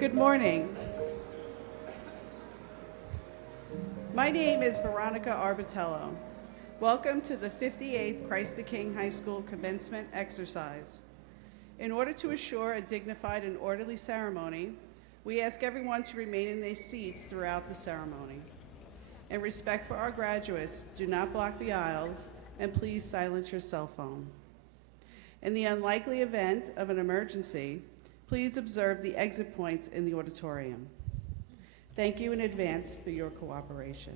Good morning. My name is Veronica Arbitello. Welcome to the 58th Christ the King High School Commencement exercise. In order to assure a dignified and orderly ceremony, we ask everyone to remain in their seats throughout the ceremony. In respect for our graduates, do not block the aisles, and please silence your cell phone. In the unlikely event of an emergency, please observe the exit points in the auditorium. Thank you in advance for your cooperation.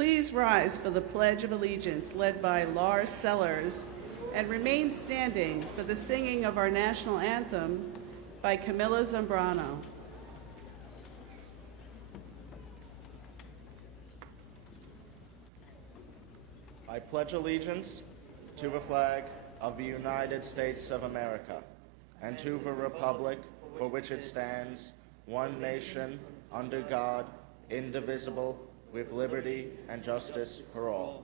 Please rise for the Pledge of Allegiance led by Lars Sellers, and remain standing for the singing of our national anthem by Camilla Zambrano. I pledge allegiance to the flag of the United States of America and to the republic for which it stands, one nation, under God, indivisible, with liberty and justice for all.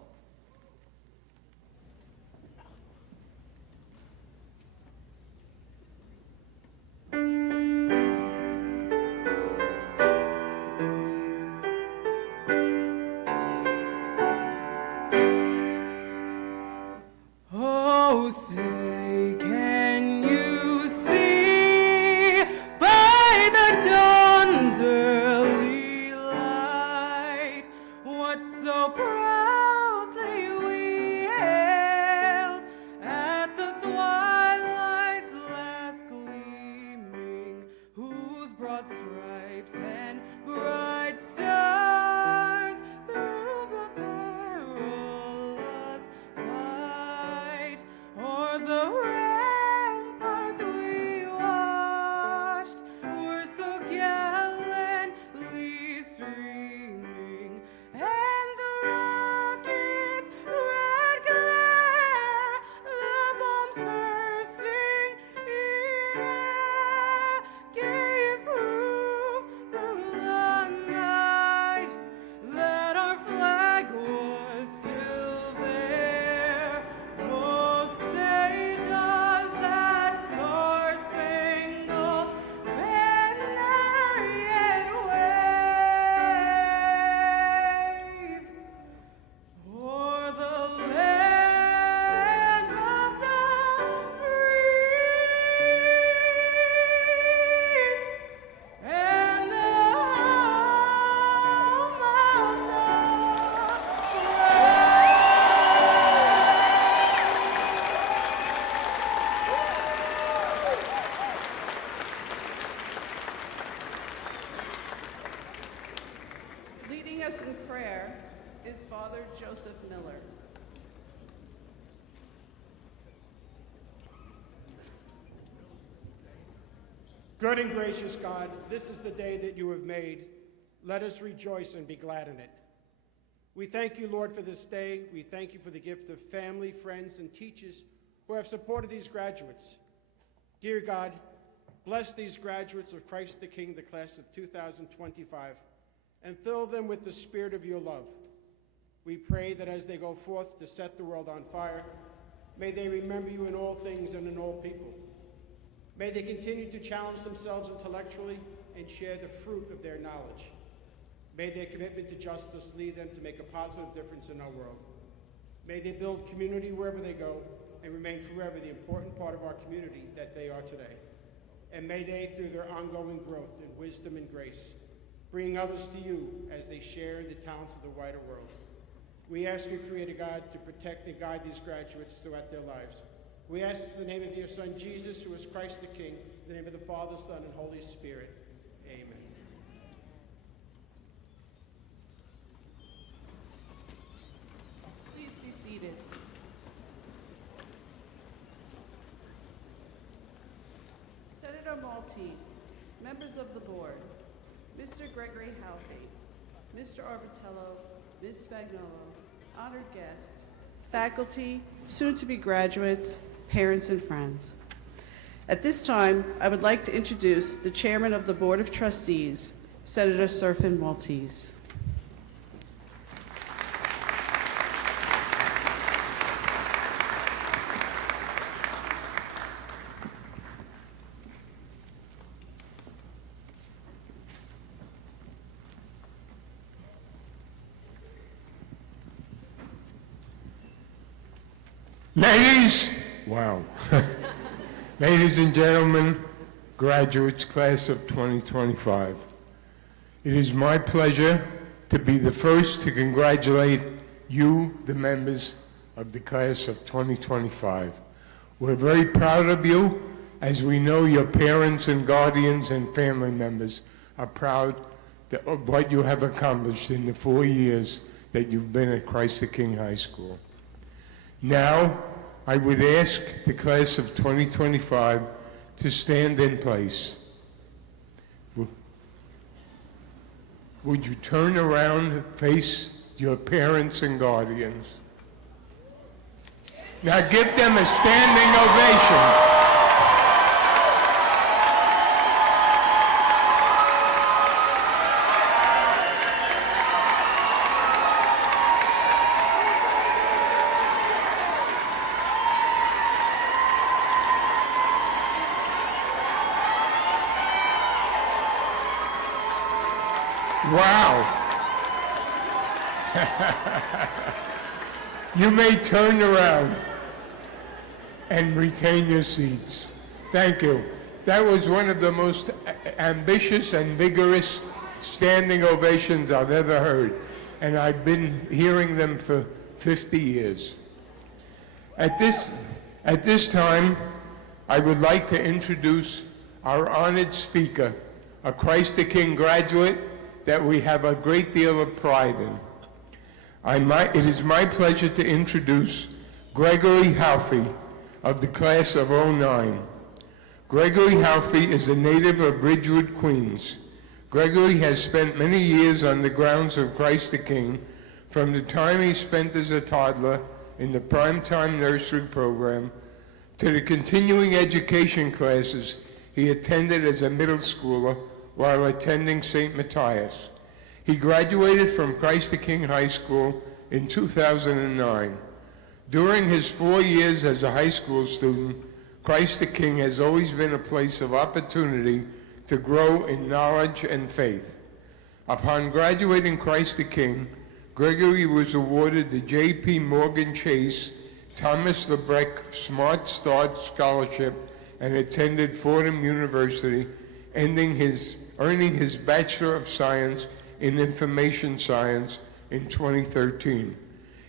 Oh, say, can you see by the dawn's early light what so proudly we hailed at the twilight's last gleaming, whose broad stripes and bright stars through the perilous fight o'er the ramparts we watched were so gallantly streaming, and the rocket's red glare, the bombs bursting in air, gave proof through the night that our flag was still there. Oh, say does that star-spangled banner yet wave o'er the land of the free and the home of the brave? Leading us in prayer is Father Joseph Miller. Good and gracious God, this is the day that you have made. Let us rejoice and be glad in it. We thank you, Lord, for this day. We thank you for the gift of family, friends, and teachers who have supported these graduates. Dear God, bless these graduates of Christ the King, the class of 2025, and fill them with the spirit of your love. We pray that as they go forth to set the world on fire, may they remember you in all things and in all people. May they continue to challenge themselves intellectually and share the fruit of their knowledge. May their commitment to justice lead them to make a positive difference in our world. May they build community wherever they go and remain forever the important part of our community that they are today. And may they, through their ongoing growth in wisdom and grace, bring others to you as they share in the talents of the wider world. We ask you, Creator God, to protect and guide these graduates throughout their lives. We ask this in the name of your Son, Jesus, who is Christ the King, in the name of the Father, Son, and Holy Spirit. Amen. Please be seated. Senator Maltese, members of the board, Mr. Gregory Halfie, Mr. Arbitello, Ms. Spagnolo, honored guests, faculty, soon-to-be graduates, parents, and friends. At this time, I would like to introduce the chairman of the Board of Trustees, Senator Serfin Maltese. Ladies and gentlemen, graduates, class of 2025. It is my pleasure to be the first to congratulate you, the members of the class of 2025. We're very proud of you, as we know your parents and guardians and family members are proud of what you have accomplished in the 4 years that you've been at Christ the King High School. Now, I would ask the class of 2025 to stand in place. Would you turn around and face your parents and guardians? Now give them a standing ovation. Wow. You may turn around and retain your seats. Thank you. That was one of the most ambitious and vigorous standing ovations I've ever heard, and I've been hearing them for 50 years. At this time, I would like to introduce our honored speaker, a Christ the King graduate that we have a great deal of pride in. It is my pleasure to introduce Gregory Halfie of the class of '09. Gregory Halfie is a native of Ridgewood, Queens. Gregory has spent many years on the grounds of Christ the King, from the time he spent as a toddler in the primetime nursery program to the continuing education classes he attended as a middle schooler while attending St. Matthias. He graduated from Christ the King High School in 2009. During his 4 years as a high school student, Christ the King has always been a place of opportunity to grow in knowledge and faith. Upon graduating Christ the King, Gregory was awarded the J.P. Morgan Chase Thomas LeBrecq Smart Start Scholarship and attended Fordham University, earning his Bachelor of Science in Information Science in 2013.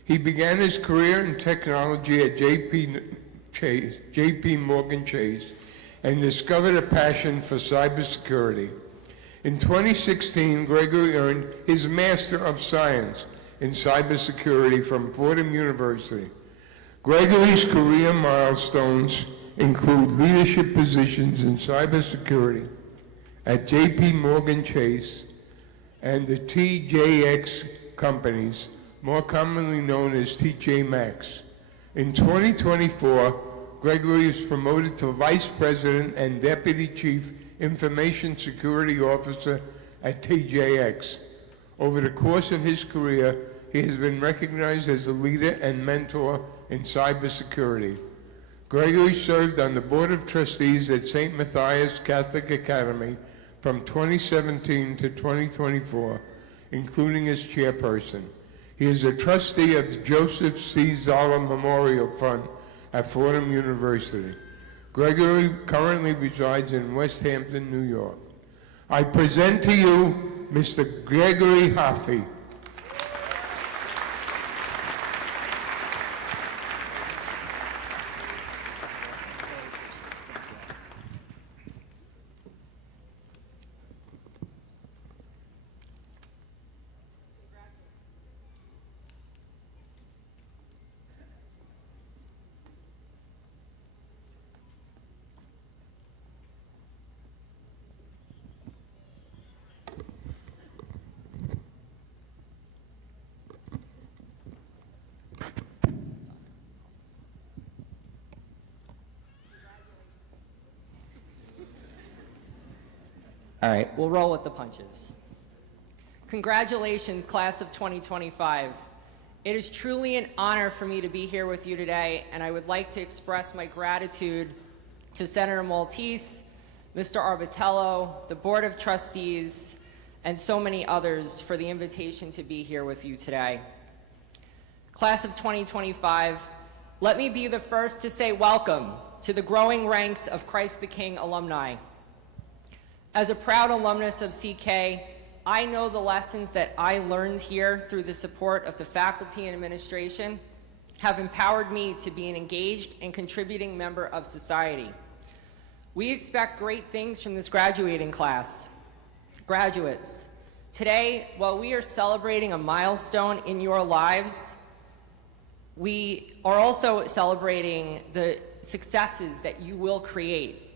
He began his career in technology at J.P. Morgan Chase and discovered a passion for cybersecurity. In 2016, Gregory earned his Master of Science in Cybersecurity from Fordham University. Gregory's career milestones include leadership positions in cybersecurity at J.P. Morgan Chase and the TJX companies, more commonly known as TJ Maxx. In 2024, Gregory was promoted to Vice President and Deputy Chief Information Security Officer at TJX. Over the course of his career, he has been recognized as a leader and mentor in cybersecurity. Gregory served on the Board of Trustees at St. Matthias Catholic Academy from 2017 to 2024, including as chairperson. He is a trustee of Joseph C. Zoller Memorial Fund at Fordham University. Gregory currently resides in West Hampton, New York. I present to you Mr. Gregory Halfie. All right, we'll roll with the punches. Congratulations, class of 2025. It is truly an honor for me to be here with you today, and I would like to express my gratitude to Senator Maltese, Mr. Arbitello, the Board of Trustees, and so many others for the invitation to be here with you today. Class of 2025, let me be the first to say welcome to the growing ranks of Christ the King alumni. As a proud alumnus of CK, I know the lessons that I learned here through the support of the faculty and administration have empowered me to be an engaged and contributing member of society. We expect great things from this graduating class. Graduates, Today, while we are celebrating a milestone in your lives, we are also celebrating the successes that you will create.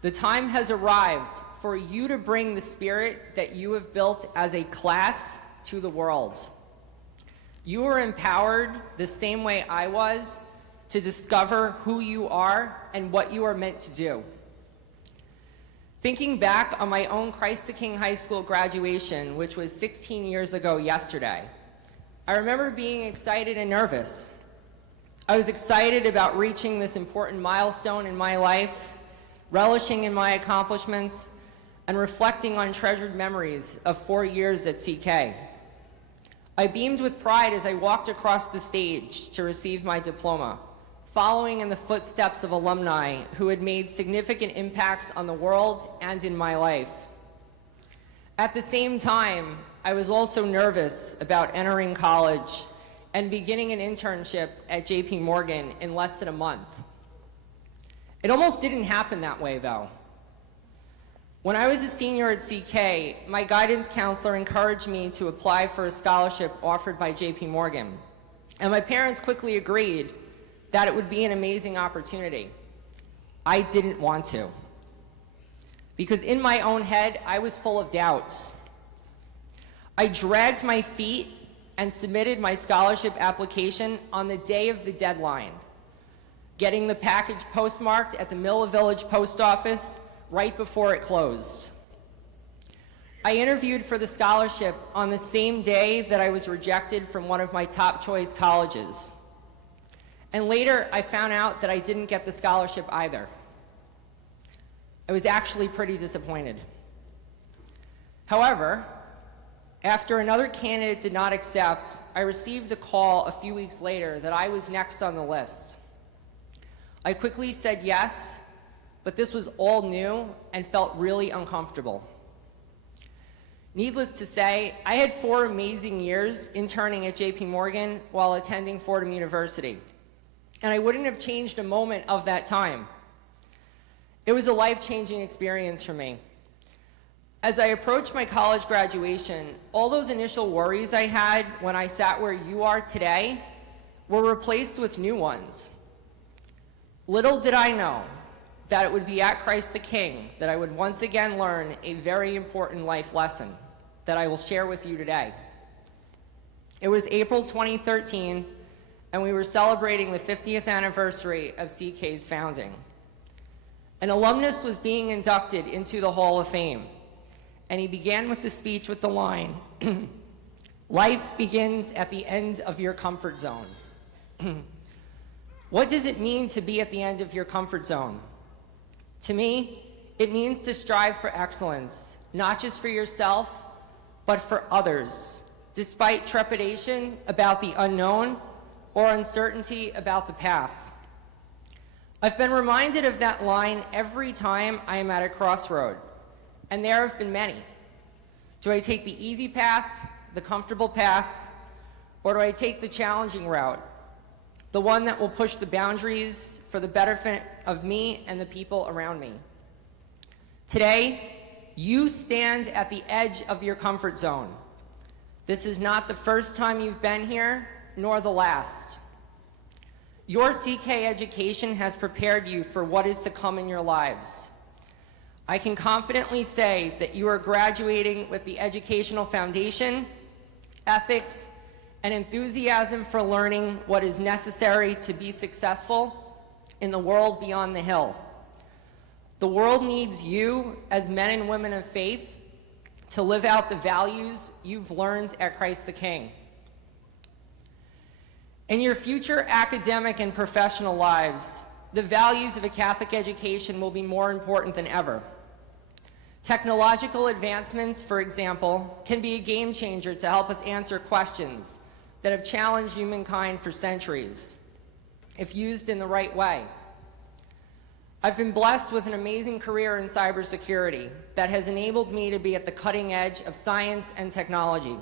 The time has arrived for you to bring the spirit that you have built as a class to the world. You are empowered the same way I was to discover who you are and what you are meant to do. Thinking back on my own Christ the King High School graduation, which was 16 years ago yesterday, I remember being excited and nervous. I was excited about reaching this important milestone in my life, relishing in my accomplishments, and reflecting on treasured memories of 4 years at CK. I beamed with pride as I walked across the stage to receive my diploma, following in the footsteps of alumni who had made significant impacts on the world and in my life. At the same time, I was also nervous about entering college and beginning an internship at JP Morgan in less than a month. It almost didn't happen that way, though. When I was a senior at CK, my guidance counselor encouraged me to apply for a scholarship offered by JP Morgan, and my parents quickly agreed that it would be an amazing opportunity. I didn't want to, because in my own head, I was full of doubts. I dragged my feet and submitted my scholarship application on the day of the deadline, getting the package postmarked at the Mill Village Post Office right before it closed. I interviewed for the scholarship on the same day that I was rejected from one of my top choice colleges. And later, I found out that I didn't get the scholarship either. I was actually pretty disappointed. However, after another candidate did not accept, I received a call a few weeks later that I was next on the list. I quickly said yes, but this was all new and felt really uncomfortable. Needless to say, I had 4 amazing years interning at JP Morgan while attending Fordham University, and I wouldn't have changed a moment of that time. It was a life-changing experience for me. As I approached my college graduation, all those initial worries I had when I sat where you are today were replaced with new ones. Little did I know that it would be at Christ the King that I would once again learn a very important life lesson that I will share with you today. It was April 2013, and we were celebrating the 50th anniversary of CK's founding. An alumnus was being inducted into the Hall of Fame, and he began with the speech with the line, "Life begins at the end of your comfort zone." What does it mean to be at the end of your comfort zone? To me, it means to strive for excellence, not just for yourself, but for others, despite trepidation about the unknown or uncertainty about the path. I've been reminded of that line every time I am at a crossroad, and there have been many. Do I take the easy path, the comfortable path, or do I take the challenging route? The one that will push the boundaries for the betterment of me and the people around me. Today, you stand at the edge of your comfort zone. This is not the first time you've been here, nor the last. Your CK education has prepared you for what is to come in your lives. I can confidently say that you are graduating with the educational foundation, ethics, and enthusiasm for learning what is necessary to be successful in the world beyond the hill. The world needs you as men and women of faith to live out the values you've learned at Christ the King. In your future academic and professional lives, the values of a Catholic education will be more important than ever. Technological advancements, for example, can be a game changer to help us answer questions that have challenged humankind for centuries, if used in the right way. I've been blessed with an amazing career in cybersecurity that has enabled me to be at the cutting edge of science and technology.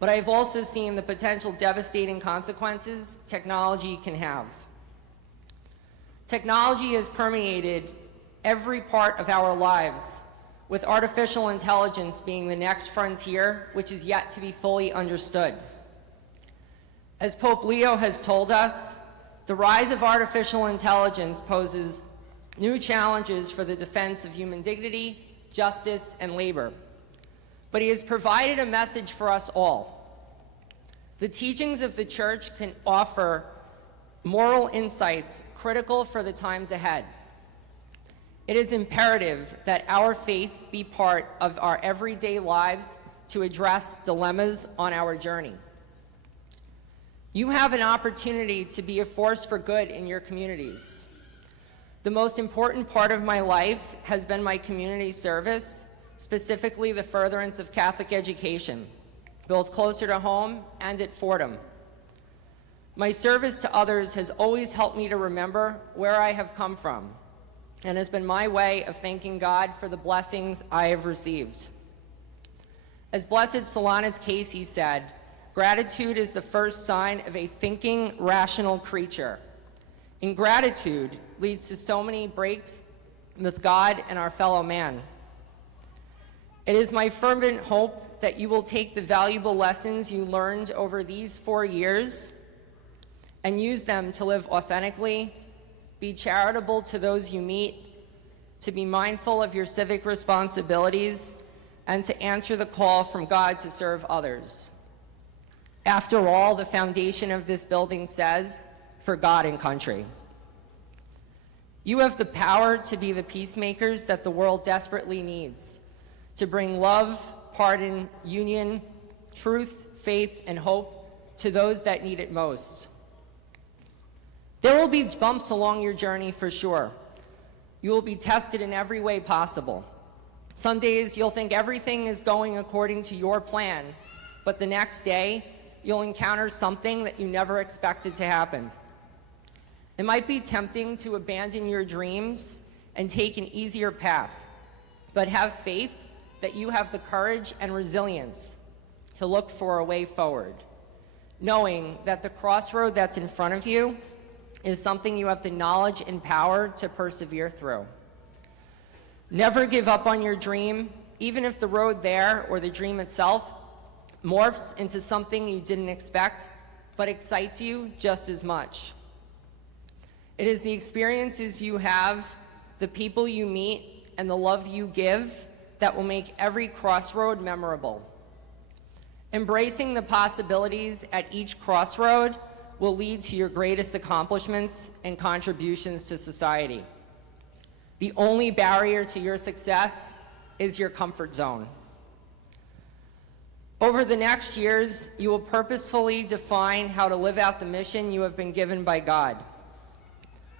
But I've also seen the potential devastating consequences technology can have. Technology has permeated every part of our lives, with artificial intelligence being the next frontier, which is yet to be fully understood. As Pope Leo has told us, the rise of artificial intelligence poses new challenges for the defense of human dignity, justice, and labor. But he has provided a message for us all. The teachings of the Church can offer moral insights critical for the times ahead. It is imperative that our faith be part of our everyday lives to address dilemmas on our journey. You have an opportunity to be a force for good in your communities. The most important part of my life has been my community service, specifically the furtherance of Catholic education, both closer to home and at Fordham. My service to others has always helped me to remember where I have come from, and has been my way of thanking God for the blessings I have received. As Blessed Solanus Casey said, gratitude is the first sign of a thinking, rational creature. Ingratitude leads to so many breaks with God and our fellow man. It is my fervent hope that you will take the valuable lessons you learned over these 4 years and use them to live authentically, be charitable to those you meet, to be mindful of your civic responsibilities, and to answer the call from God to serve others. After all, the foundation of this building says, for God and country. You have the power to be the peacemakers that the world desperately needs, to bring love, pardon, union, truth, faith, and hope to those that need it most. There will be bumps along your journey for sure. You will be tested in every way possible. Some days you'll think everything is going according to your plan, but the next day you'll encounter something that you never expected to happen. It might be tempting to abandon your dreams and take an easier path, but have faith that you have the courage and resilience to look for a way forward, knowing that the crossroad that's in front of you is something you have the knowledge and power to persevere through. Never give up on your dream, even if the road there or the dream itself morphs into something you didn't expect, but excites you just as much. It is the experiences you have, the people you meet, and the love you give that will make every crossroad memorable. Embracing the possibilities at each crossroad will lead to your greatest accomplishments and contributions to society. The only barrier to your success is your comfort zone. Over the next years, you will purposefully define how to live out the mission you have been given by God.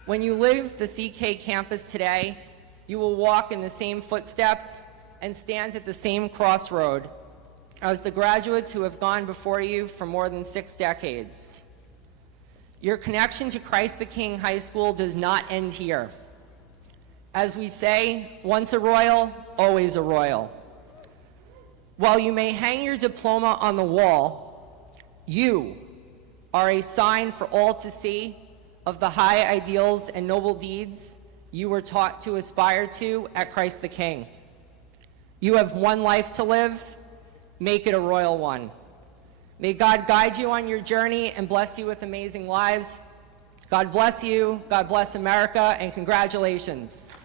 When you leave the CK campus today, you will walk in the same footsteps and stand at the same crossroad as the graduates who have gone before you for more than 6 decades. Your connection to Christ the King High School does not end here. As we say, once a royal, always a royal. While you may hang your diploma on the wall, you are a sign for all to see of the high ideals and noble deeds you were taught to aspire to at Christ the King. You have one life to live, make it a royal one. May God guide you on your journey and bless you with amazing lives. God bless you, God bless America, and congratulations.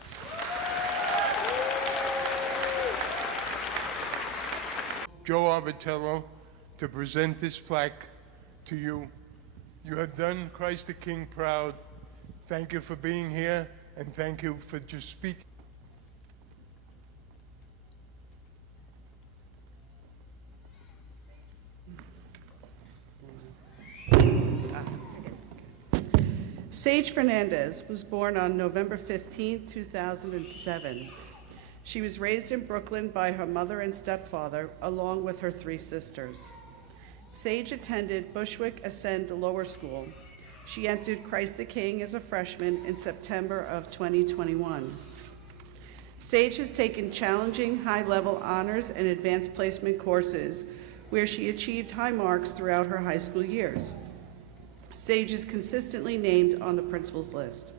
Joe Arbitello to present this plaque to you. You have done Christ the King proud. Thank you for being here, and thank you for just speaking. Sage Fernandez was born on November 15, 2007. She was raised in Brooklyn by her mother and stepfather, along with her 3 sisters. Sage attended Bushwick Ascend Lower School. She entered Christ the King as a freshman in September of 2021. Sage has taken challenging high-level honors and advanced placement courses where she achieved high marks throughout her high school years. Sage is consistently named on the principal's list.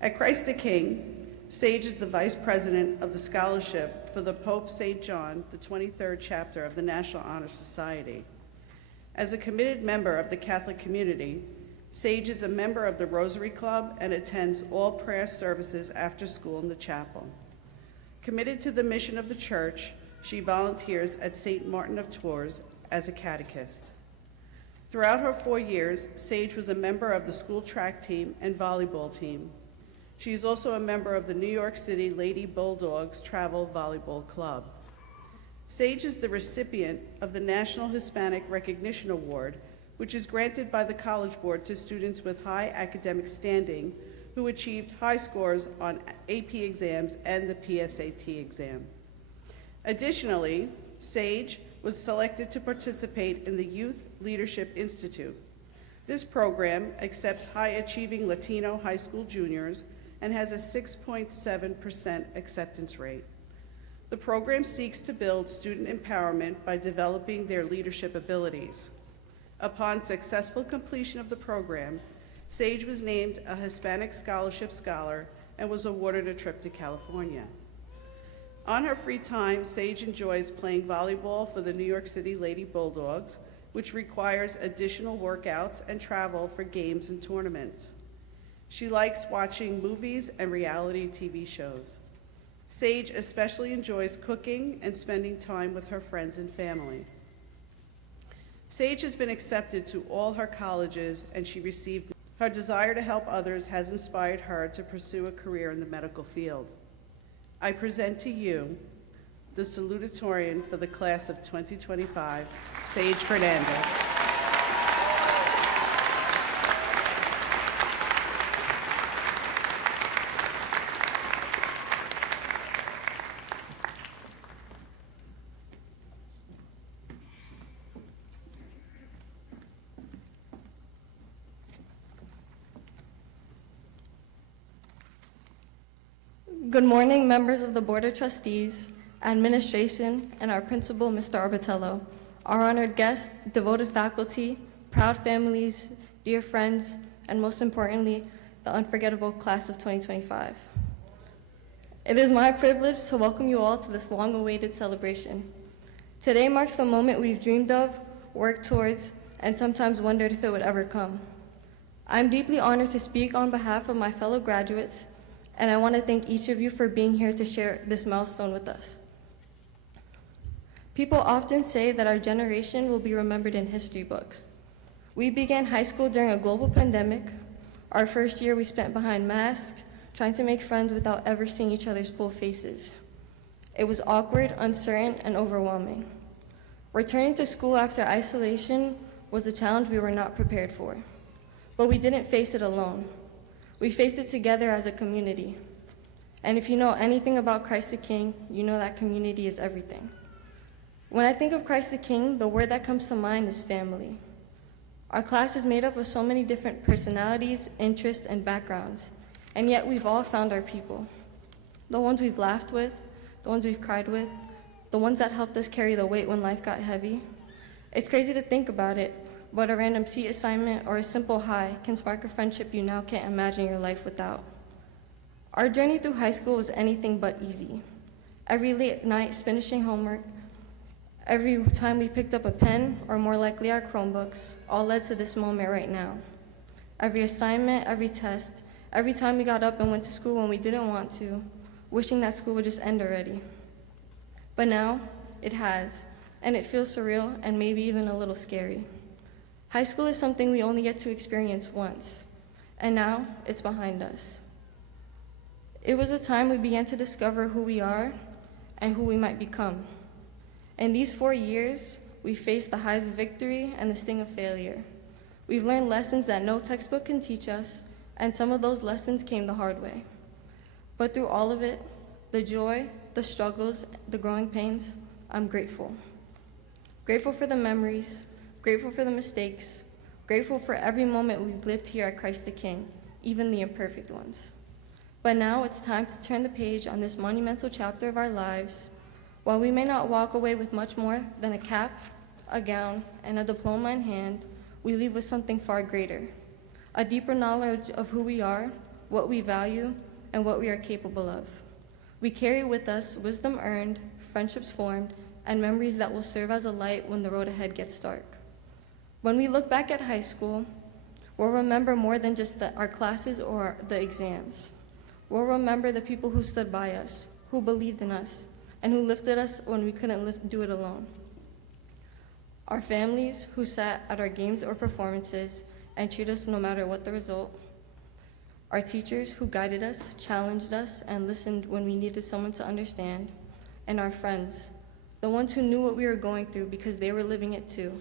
At Christ the King, Sage is the vice president of the scholarship for the Pope St. John, the 23rd chapter of the National Honor Society. As a committed member of the Catholic community, Sage is a member of the Rosary Club and attends all prayer services after school in the chapel. Committed to the mission of the church, she volunteers at St. Martin of Tours as a catechist. Throughout her 4 years, Sage was a member of the school track team and volleyball team. She is also a member of the New York City Lady Bulldogs Travel Volleyball Club. Sage is the recipient of the National Hispanic Recognition Award, which is granted by the College Board to students with high academic standing who achieved high scores on AP exams and the PSAT exam. Additionally, Sage was selected to participate in the Youth Leadership Institute. This program accepts high-achieving Latino high school juniors and has a 6.7% acceptance rate. The program seeks to build student empowerment by developing their leadership abilities. Upon successful completion of the program, Sage was named a Hispanic Scholarship Scholar and was awarded a trip to California. On her free time, Sage enjoys playing volleyball for the New York City Lady Bulldogs, which requires additional workouts and travel for games and tournaments. She likes watching movies and reality TV shows. Sage especially enjoys cooking and spending time with her friends and family. Sage has been accepted to all her colleges, and she received. Her desire to help others has inspired her to pursue a career in the medical field. I present to you the Salutatorian for the class of 2025, Sage Fernandez. Good morning, members of the Board of Trustees, administration, and our principal, Mr. Arbitello, our honored guests, devoted faculty, proud families, dear friends, and most importantly, the unforgettable class of 2025. It is my privilege to welcome you all to this long-awaited celebration. Today marks the moment we've dreamed of, worked towards, and sometimes wondered if it would ever come. I'm deeply honored to speak on behalf of my fellow graduates, and I want to thank each of you for being here to share this milestone with us. People often say that our generation will be remembered in history books. We began high school during a global pandemic. Our first year we spent behind masks, trying to make friends without ever seeing each other's full faces. It was awkward, uncertain, and overwhelming. Returning to school after isolation was a challenge we were not prepared for. But we didn't face it alone. We faced it together as a community. And if you know anything about Christ the King, you know that community is everything. When I think of Christ the King, the word that comes to mind is family. Our class is made up of so many different personalities, interests, and backgrounds, and yet we've all found our people. The ones we've laughed with, the ones we've cried with, the ones that helped us carry the weight when life got heavy. It's crazy to think about it, but a random seat assignment or a simple hi can spark a friendship you now can't imagine your life without. Our journey through high school was anything but easy. Every late night finishing homework, every time we picked up a pen, or more likely our Chromebooks, all led to this moment right now. Every assignment, every test, every time we got up and went to school when we didn't want to, wishing that school would just end already. But now, it has, and it feels surreal and maybe even a little scary. High school is something we only get to experience once, and now it's behind us. It was a time we began to discover who we are and who we might become. In these 4 years, we faced the highs of victory and the sting of failure. We've learned lessons that no textbook can teach us, and some of those lessons came the hard way. But through all of it, the joy, the struggles, the growing pains, I'm grateful. Grateful for the memories, grateful for the mistakes, grateful for every moment we've lived here at Christ the King, even the imperfect ones. But now it's time to turn the page on this monumental chapter of our lives. While we may not walk away with much more than a cap, a gown, and a diploma in hand, we leave with something far greater, a deeper knowledge of who we are, what we value, and what we are capable of. We carry with us wisdom earned, friendships formed, and memories that will serve as a light when the road ahead gets dark. When we look back at high school, we'll remember more than just our classes or the exams. We'll remember the people who stood by us, who believed in us, and who lifted us when we couldn't do it alone. Our families who sat at our games or performances and cheered us no matter what the result. Our teachers who guided us, challenged us, and listened when we needed someone to understand. And our friends, the ones who knew what we were going through because they were living it too.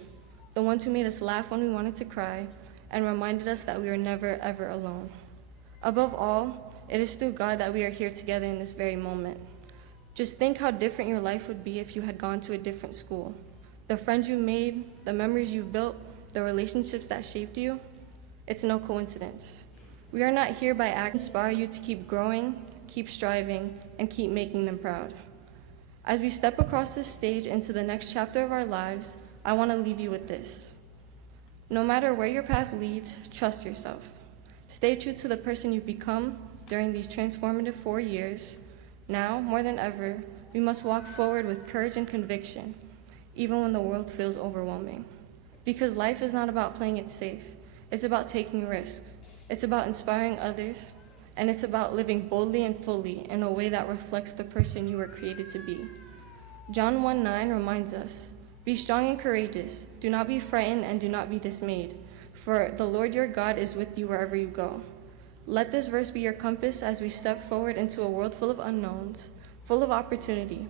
The ones who made us laugh when we wanted to cry and reminded us that we were never, ever alone. Above all, it is through God that we are here together in this very moment. Just think how different your life would be if you had gone to a different school. The friends you made, the memories you've built, the relationships that shaped you, it's no coincidence. We are not here by acting to inspire you to keep growing, keep striving, and keep making them proud. As we step across this stage into the next chapter of our lives, I want to leave you with this. No matter where your path leads, trust yourself. Stay true to the person you've become during these transformative 4 years. Now, more than ever, we must walk forward with courage and conviction, even when the world feels overwhelming. Because life is not about playing it safe. It's about taking risks. It's about inspiring others, and it's about living boldly and fully in a way that reflects the person you were created to be. John 1:9 reminds us, "Be strong and courageous. Do not be frightened and do not be dismayed, for the Lord your God is with you wherever you go." Let this verse be your compass as we step forward into a world full of unknowns, full of opportunity,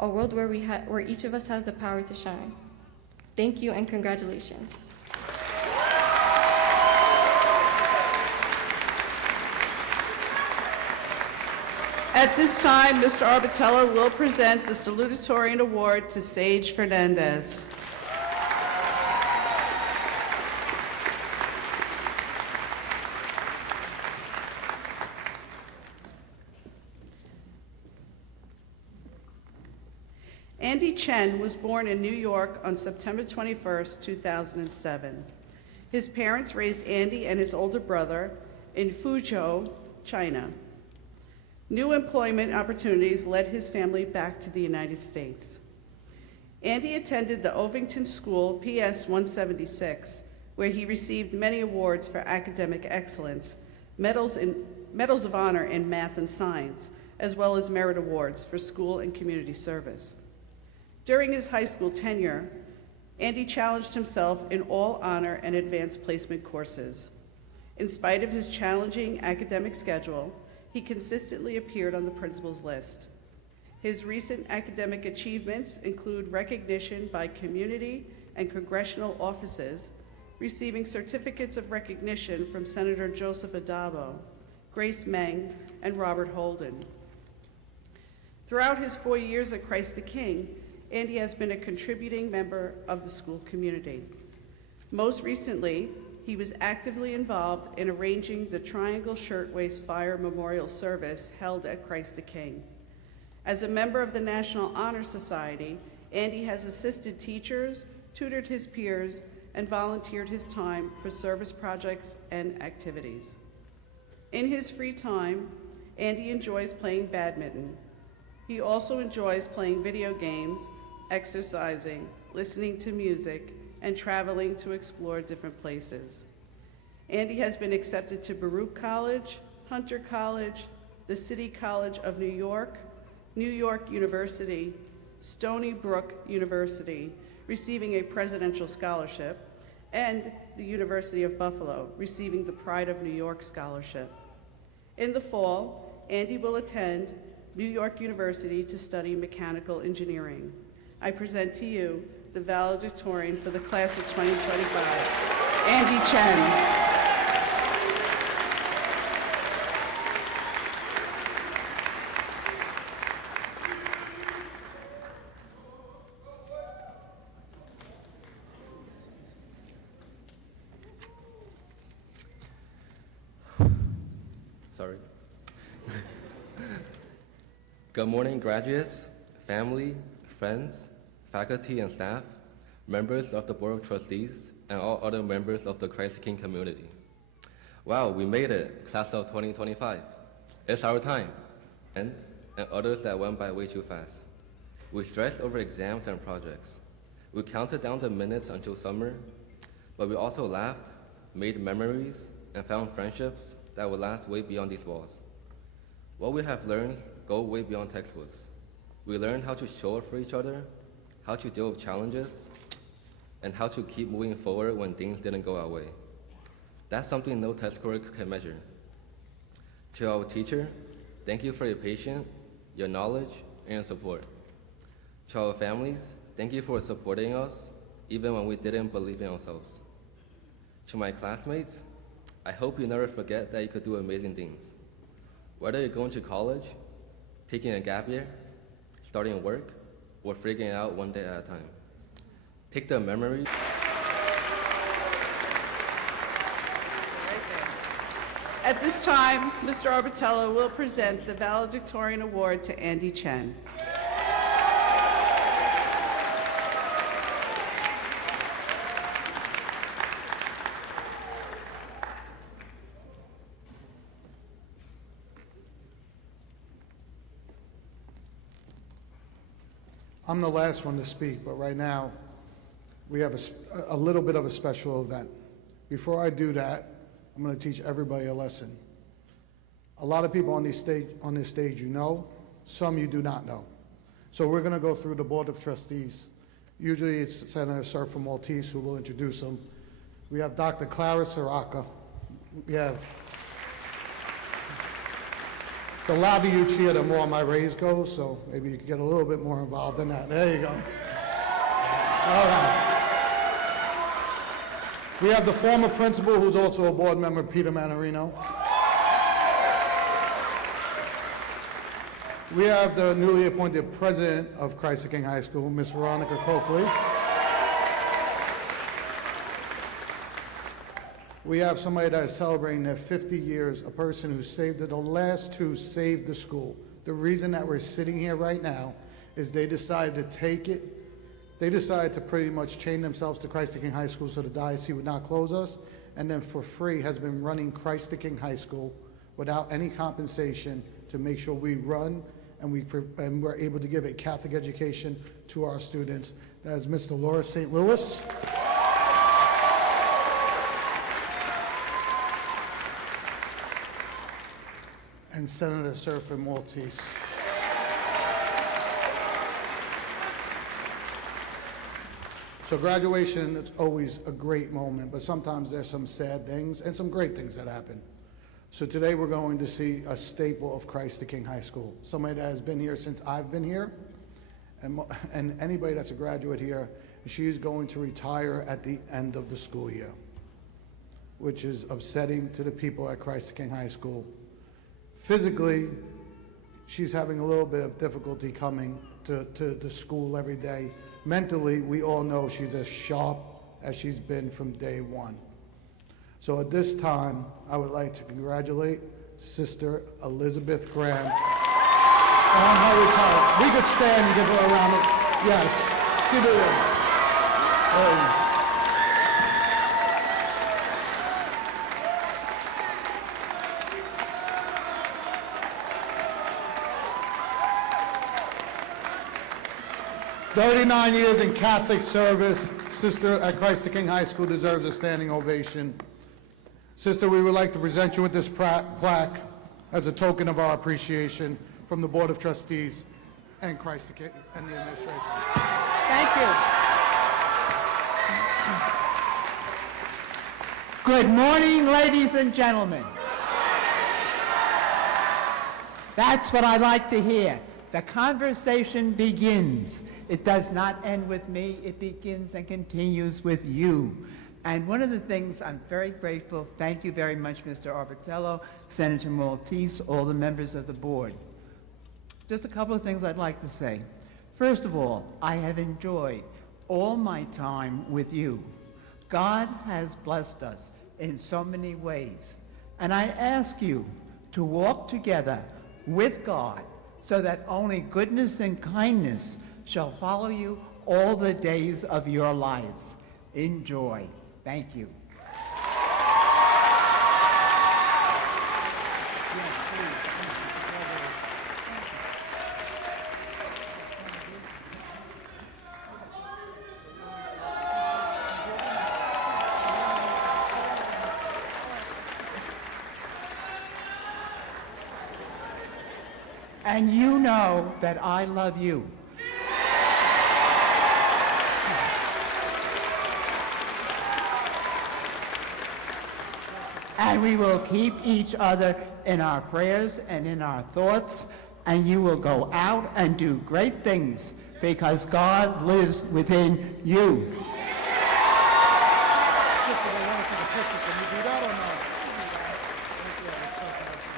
a world where each of us has the power to shine. Thank you and congratulations. At this time, Mr. Arbitello will present the Salutatorian Award to Sage Fernandez. Andy Chen was born in New York on September 21st, 2007. His parents raised Andy and his older brother in Fuzhou, China. New employment opportunities led his family back to the United States. Andy attended the Ovington School PS 176, where he received many awards for academic excellence, medals of honor in math and science, as well as merit awards for school and community service. During his high school tenure, Andy challenged himself in all honor and advanced placement courses. In spite of his challenging academic schedule, he consistently appeared on the principal's list. His recent academic achievements include recognition by community and congressional offices, receiving certificates of recognition from Senator Joseph Adabo, Grace Meng, and Robert Holden. Throughout his 4 years at Christ the King, Andy has been a contributing member of the school community. Most recently, he was actively involved in arranging the Triangle Shirtwaist Fire Memorial Service held at Christ the King. As a member of the National Honor Society, Andy has assisted teachers, tutored his peers, and volunteered his time for service projects and activities. In his free time, Andy enjoys playing badminton. He also enjoys playing video games, exercising, listening to music, and traveling to explore different places. Andy has been accepted to Baruch College, Hunter College, the City College of New York University, Stony Brook University, receiving a presidential scholarship, and the University of Buffalo, receiving the Pride of New York scholarship. In the fall, Andy will attend New York University to study mechanical engineering. I present to you the valedictorian for the class of 2025, Andy Chen. Sorry. Good morning, graduates, family, friends, faculty and staff, members of the Board of Trustees, and all other members of the Christ the King community. Wow, we made it, class of 2025. It's our time. And and others that went by way too fast. We stressed over exams and projects. We counted down the minutes until summer, but we also laughed, made memories, and found friendships that will last way beyond these walls. What we have learned go way beyond textbooks. We learned how to show up for each other, how to deal with challenges, and how to keep moving forward when things didn't go our way. That's something no test score can measure. To our teacher, thank you for your patience, your knowledge, and your support. To our families, thank you for supporting us, even when we didn't believe in ourselves. To my classmates, I hope you never forget that you could do amazing things. Whether you're going to college, taking a gap year, starting work, or figuring it out one day at a time. Take the memories. At this time, Mr. Arbitello will present the Valedictorian Award to Andy Chen. I'm the last one to speak, but right now we have a little bit of a special event. Before I do that, I'm going to teach everybody a lesson. A lot of people on this stage you know, some you do not know. So we're going to go through the Board of Trustees. Usually it's Senator Surfer Maltese who will introduce them. We have Dr. Clara Saraca. We have the louder you cheer, the more my raise goes, so maybe you can get a little bit more involved in that. There you go. All right. We have the former principal, who's also a board member, Peter Manarino. We have the newly appointed president of Christ the King High School, Miss Veronica Coakley. We have somebody that is celebrating their 50 years, a person who saved it, the last two saved the school. The reason that we're sitting here right now is they decided to take it. They decided to pretty much chain themselves to Christ the King High School so the diocese would not close us, and then for free has been running Christ the King High School without any compensation to make sure we run and we're able to give a Catholic education to our students. That is Mr. Laura St. Louis. And Senator Surfer Maltese. So graduation is always a great moment, but sometimes there's some sad things and some great things that happen. So today we're going to see a staple of Christ the King High School, somebody that has been here since I've been here, and anybody that's a graduate here, she's going to retire at the end of the school year, which is upsetting to the people at Christ the King High School. Physically, she's having a little bit of difficulty coming to the school every day. Mentally, we all know she's as sharp as she's been from day one. So at this time, I would like to congratulate Sister Elizabeth Graham on her retirement. We could stand and give her a round of, yes, she did. 39 years in Catholic service. Sister at Christ the King High School deserves a standing ovation. Sister, we would like to present you with this plaque as a token of our appreciation from the Board of Trustees and Christ the King and the administration. Thank you. Good morning, ladies and gentlemen. That's what I like to hear. The conversation begins. It does not end with me. It begins and continues with you. And one of the things I'm very grateful, thank you very much, Mr. Arbitello, Senator Maltese, all the members of the board. Just a couple of things I'd like to say. First of all, I have enjoyed all my time with you. God has blessed us in so many ways. And I ask you to walk together with God so that only goodness and kindness shall follow you all the days of your lives. Enjoy. Thank you. And you know that I love you. And we will keep each other in our prayers and in our thoughts, and you will go out and do great things because God lives within you. Sister, they want to take a picture. Can you do that or no? Thank you. That's so awesome.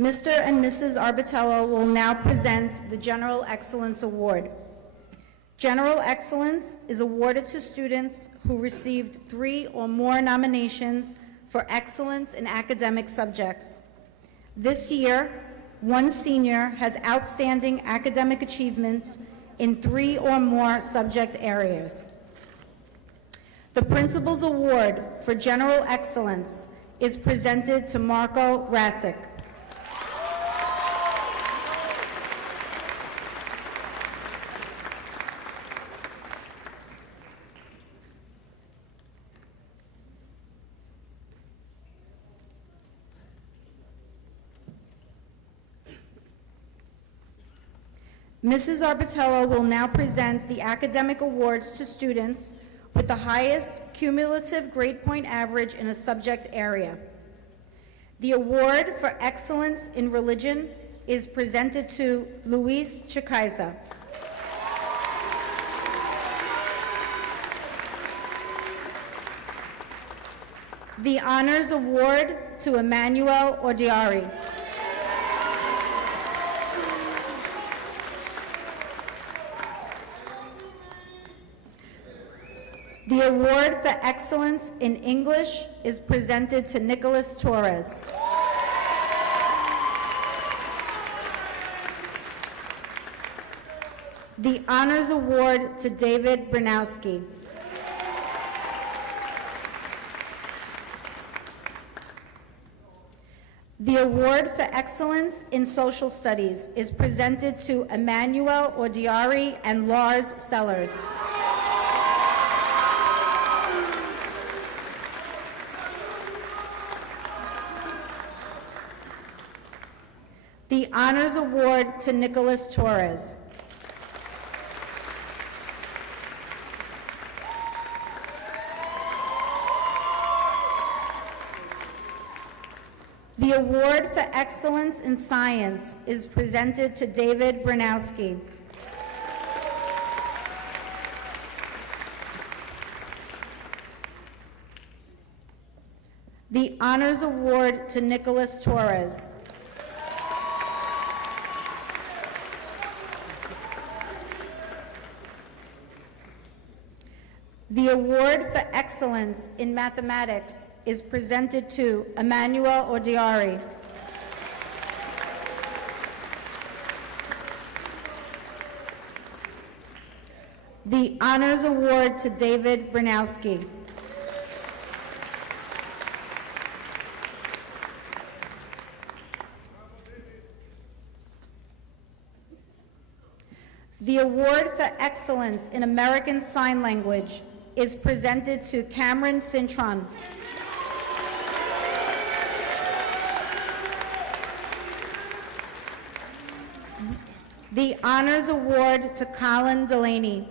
Mr. and Mrs. Arbitello will now present the General Excellence Award. General Excellence is awarded to students who received 3 or more nominations for excellence in academic subjects. This year, one senior has outstanding academic achievements in 3 or more subject areas. The Principal's Award for General Excellence is presented to Marco Rasic. Mrs. Arbitello will now present the academic awards to students with the highest cumulative grade point average in a subject area. The award for excellence in religion is presented to Luis Chicaiza. The honors award to Emmanuel Ordiari. The award for excellence in English is presented to Nicholas Torres. The honors award to David Brunowski. The award for excellence in social studies is presented to Emmanuel Ordiari and Lars Sellers. The honors award to Nicholas Torres. The award for excellence in science is presented to David Brunowski. The honors award to Nicholas Torres. The award for excellence in mathematics is presented to Emmanuel Ordiari. The honors award to David Brunowski. The award for excellence in American Sign Language is presented to Cameron Cintron. The honors award to Colin Delaney.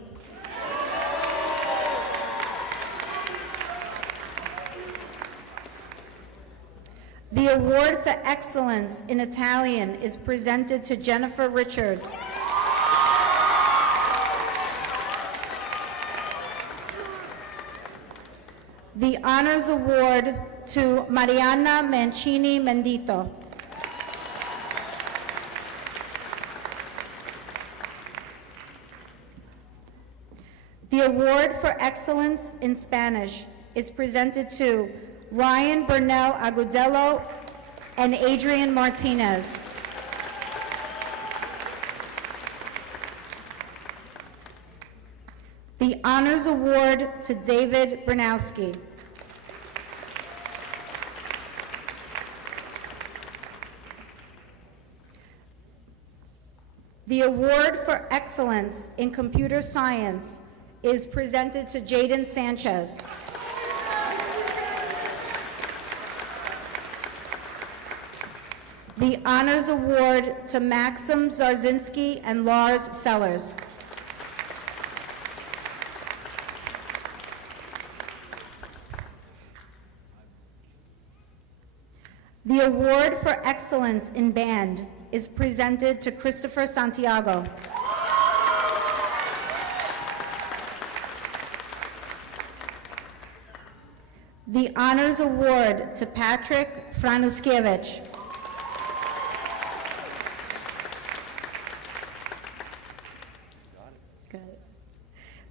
The award for excellence in Italian is presented to Jennifer Richards. The honors award to Mariana Mancini Mendito. The The award for excellence in Spanish is presented to Ryan Burnell Agudelo and Adrian Martinez. The honors award to David Bernowski. The award for excellence in computer science is presented to Jaden Sanchez. The honors award to Maxim Zarzinski and Lars Sellers. The award for excellence in band is presented to Christopher Santiago. The honors award to Patrick Franuskiewicz.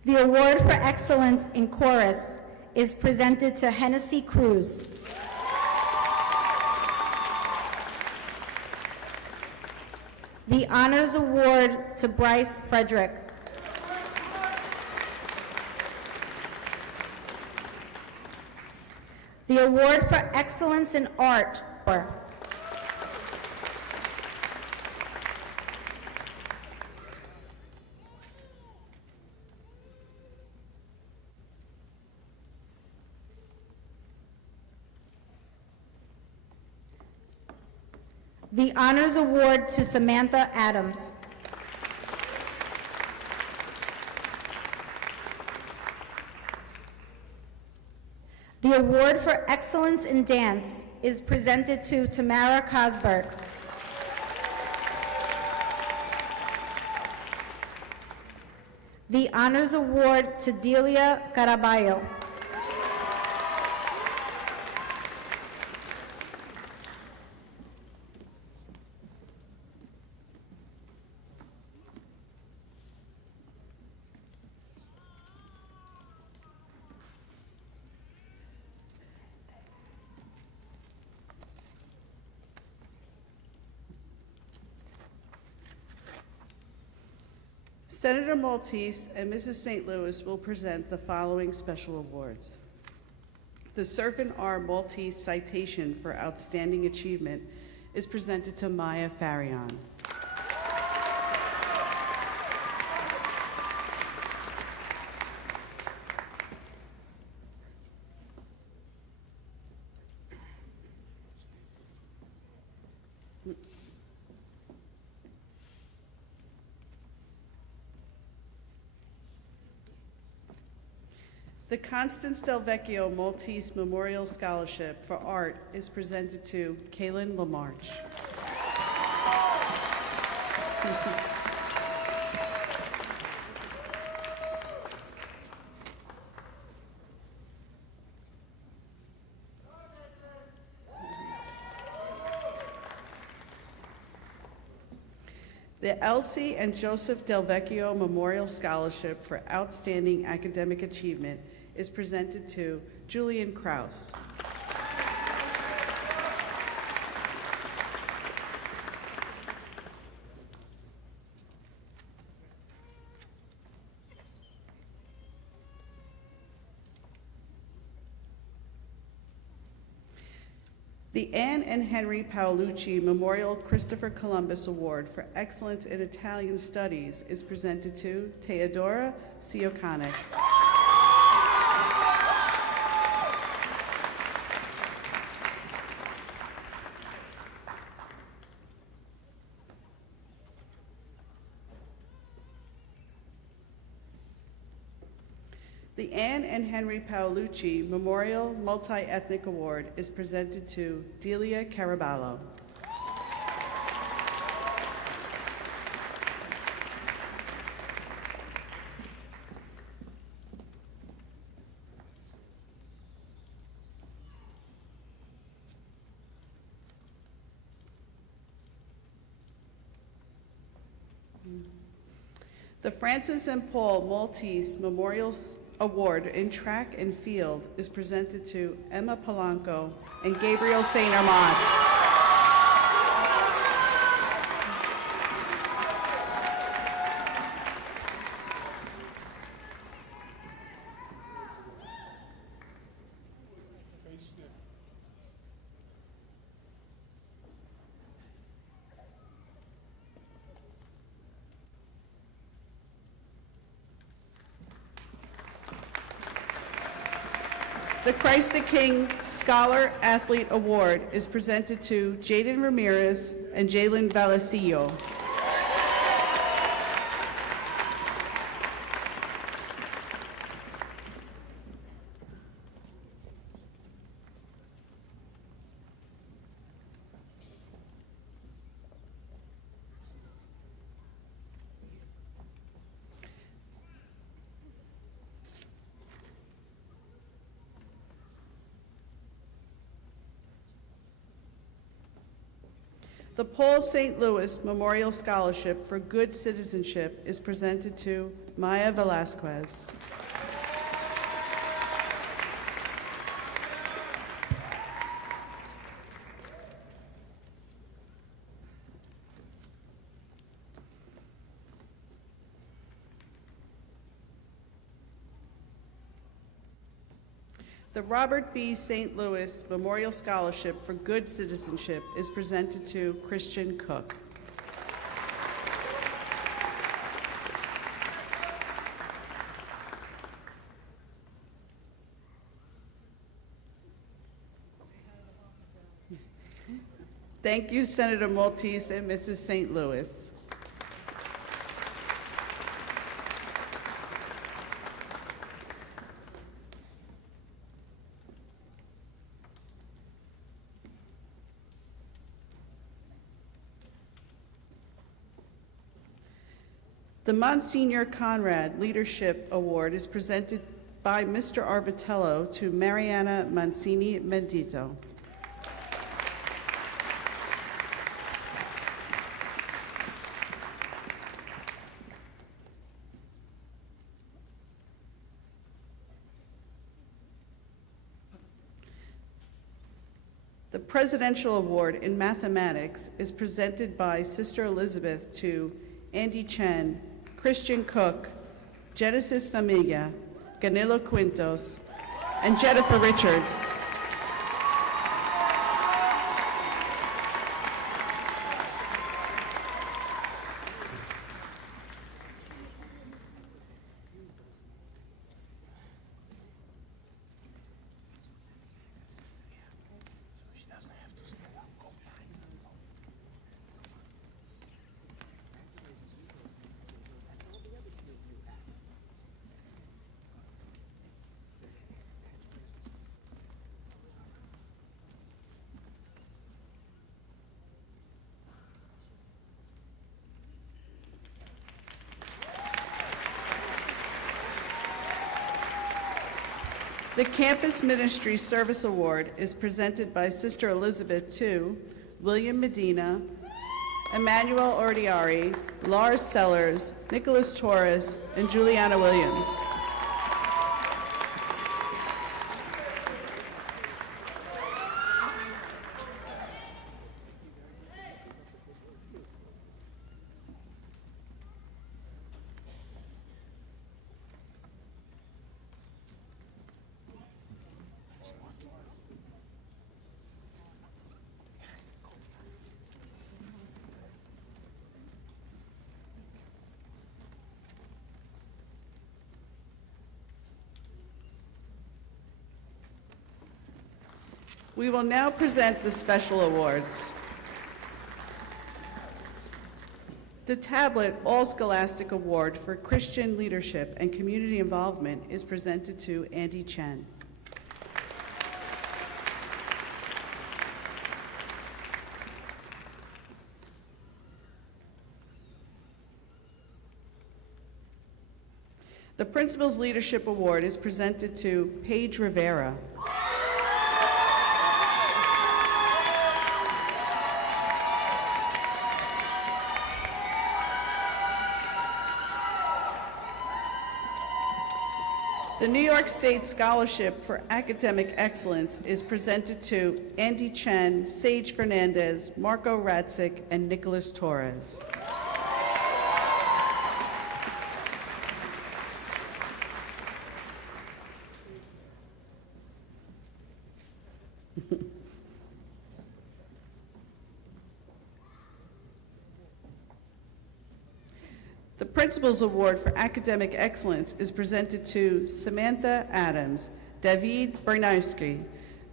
The award for excellence in chorus is presented to Hennessy Cruz. The honors award to Bryce Frederick. The award for excellence in art. The honors award to Samantha Adams. The award for excellence in dance is presented to Tamara Cosbert. The honors award to Delia Caraballo. Senator Maltese and Mrs. St. Louis will present the following special awards. The Serpent R. Maltese Citation for Outstanding Achievement is presented to Maya Farion. The Constance Del Vecchio Maltese Memorial Scholarship for Art is presented to Kaylin LaMarche. The Elsie and Joseph Del Vecchio Memorial Scholarship for Outstanding Academic Achievement is presented to Julian Krause. The Anne and Henry Paolucci Memorial Christopher Columbus Award for Excellence in Italian Studies is presented to Teodora Siokanek. The Anne and Henry Paolucci Memorial Multi-Ethnic Award is presented to Delia Caraballo. The Francis and Paul Maltese Memorial Award in Track and Field is presented to Emma Polanco and Gabriel St. Armand. The Christ the King Scholar Athlete Award is presented to Jaden Ramirez and Jalen Vallecillo. The Paul St. Louis Memorial Scholarship for Good Citizenship is presented to Maya Velasquez. The Robert B. St. Louis Memorial Scholarship for Good Citizenship is presented to Christian Cook. Thank you, Senator Maltese and Mrs. St. Louis. The Monsignor Conrad Leadership Award is presented by Mr. Arbitello to Mariana Mancini Mendito. The Presidential Award in Mathematics is presented by Sister Elizabeth to Andy Chen, Christian Cook, Genesis Familia, Ganilo Quintos, and Jennifer Richards. The Campus Ministry Service Award is presented by Sister Elizabeth to William Medina, Emmanuel Ordiari, Lars Sellers, Nicholas Torres, and Juliana Williams. We will now present the special awards. The Tablet All-Scholastic Award for Christian Leadership and Community Involvement is presented to Andy Chen. The Principal's Leadership Award is presented to Paige Rivera. The New York State Scholarship for Academic Excellence is presented to Andy Chen, Sage Fernandez, Marco Ratzik, and Nicholas Torres. The Principal's Award for Academic Excellence is presented to Samantha Adams, David Bernowski,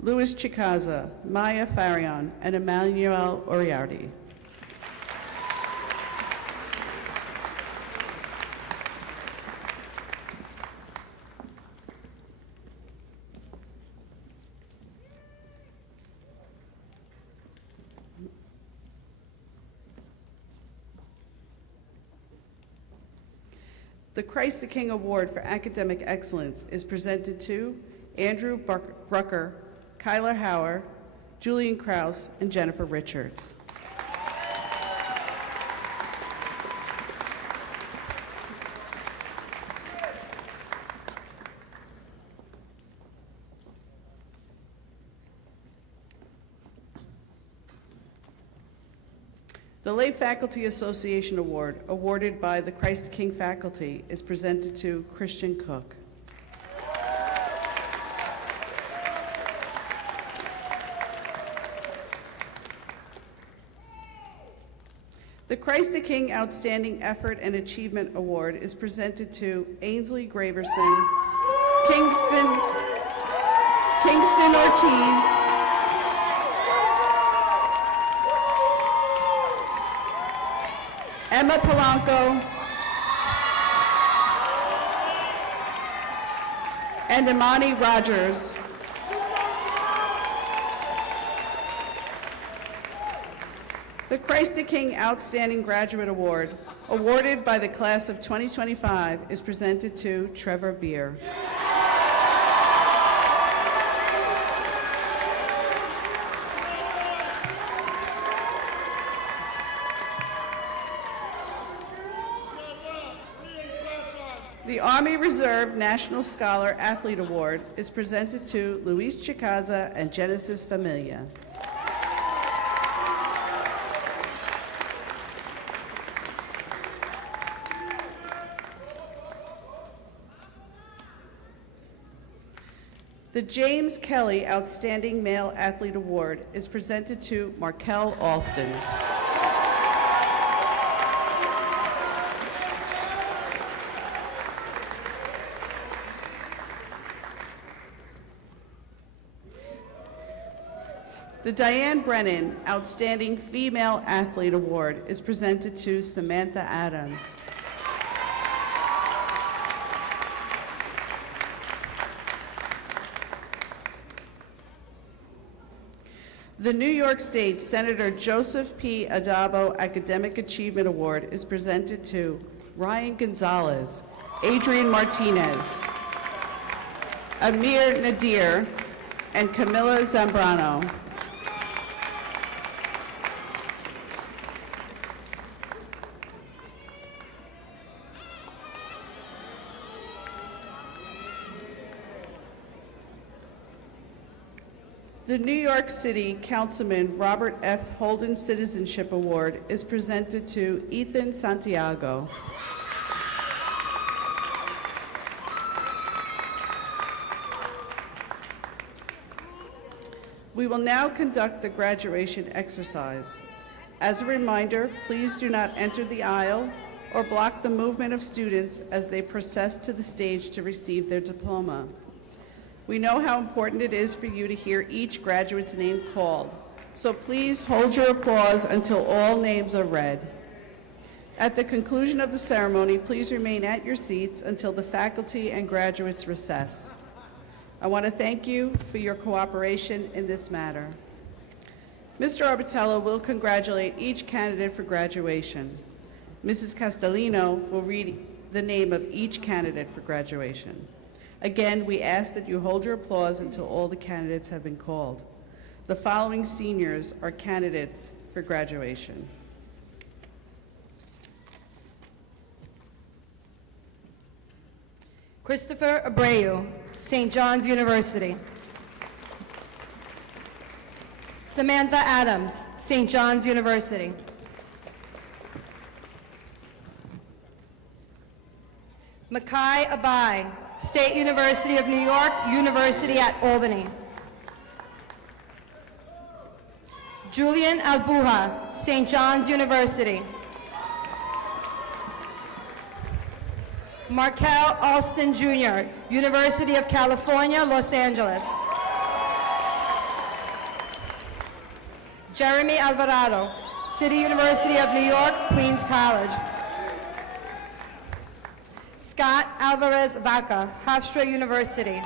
Louis Chikaza, Maya Farion, and Emmanuel Oriarty. The Christ the King Award for Academic Excellence is presented to Andrew Brucker, Kyler Hauer, Julian Krause, and Jennifer Richards. The Lay Faculty Association Award, awarded by the Christ the King faculty, is presented to Christian Cook. The Christ the King Outstanding Effort and Achievement Award is presented to Ainsley Graverson, Kingston Ortiz, Emma Polanco, and Imani Rogers. The Christ the King Outstanding Graduate Award, awarded by the class of 2025, is presented to Trevor Beer. The Army Reserve National Scholar Athlete Award is presented to Luis Chikaza and Genesis Familia. The James Kelly Outstanding Male Athlete Award is presented to Markel Alston. The Diane Brennan Outstanding Female Athlete Award is presented to Samantha Adams. The New York State Senator Joseph P. Adabo Academic Achievement Award is presented to Ryan Gonzalez, Adrian Martinez, Amir Nadir, and Camilla Zambrano. The New York City Councilman Robert F. Holden Citizenship Award is presented to Ethan Santiago. We will now conduct the graduation exercise. As a reminder, please do not enter the aisle or block the movement of students as they process to the stage to receive their diploma. We know how important it is for you to hear each graduate's name called, so please hold your applause until all names are read. At the conclusion of the ceremony, please remain at your seats until the faculty and graduates recess. I want to thank you for your cooperation in this matter. Mr. Arbitello will congratulate each candidate for graduation. Mrs. Castellino will read the name of each candidate for graduation. Again, we ask that you hold your applause until all the candidates have been called. The following seniors are candidates for graduation. Christopher Abreu, St. John's University. Samantha Adams, St. John's University. Makai Abai, State University of New York, University at Albany. Julian Albuja, St. John's University. Markel Alston Jr., University of California, Los Angeles. Jeremy Alvarado, City University of New York, Queens College. Scott Alvarez Vaca, Hofstra University.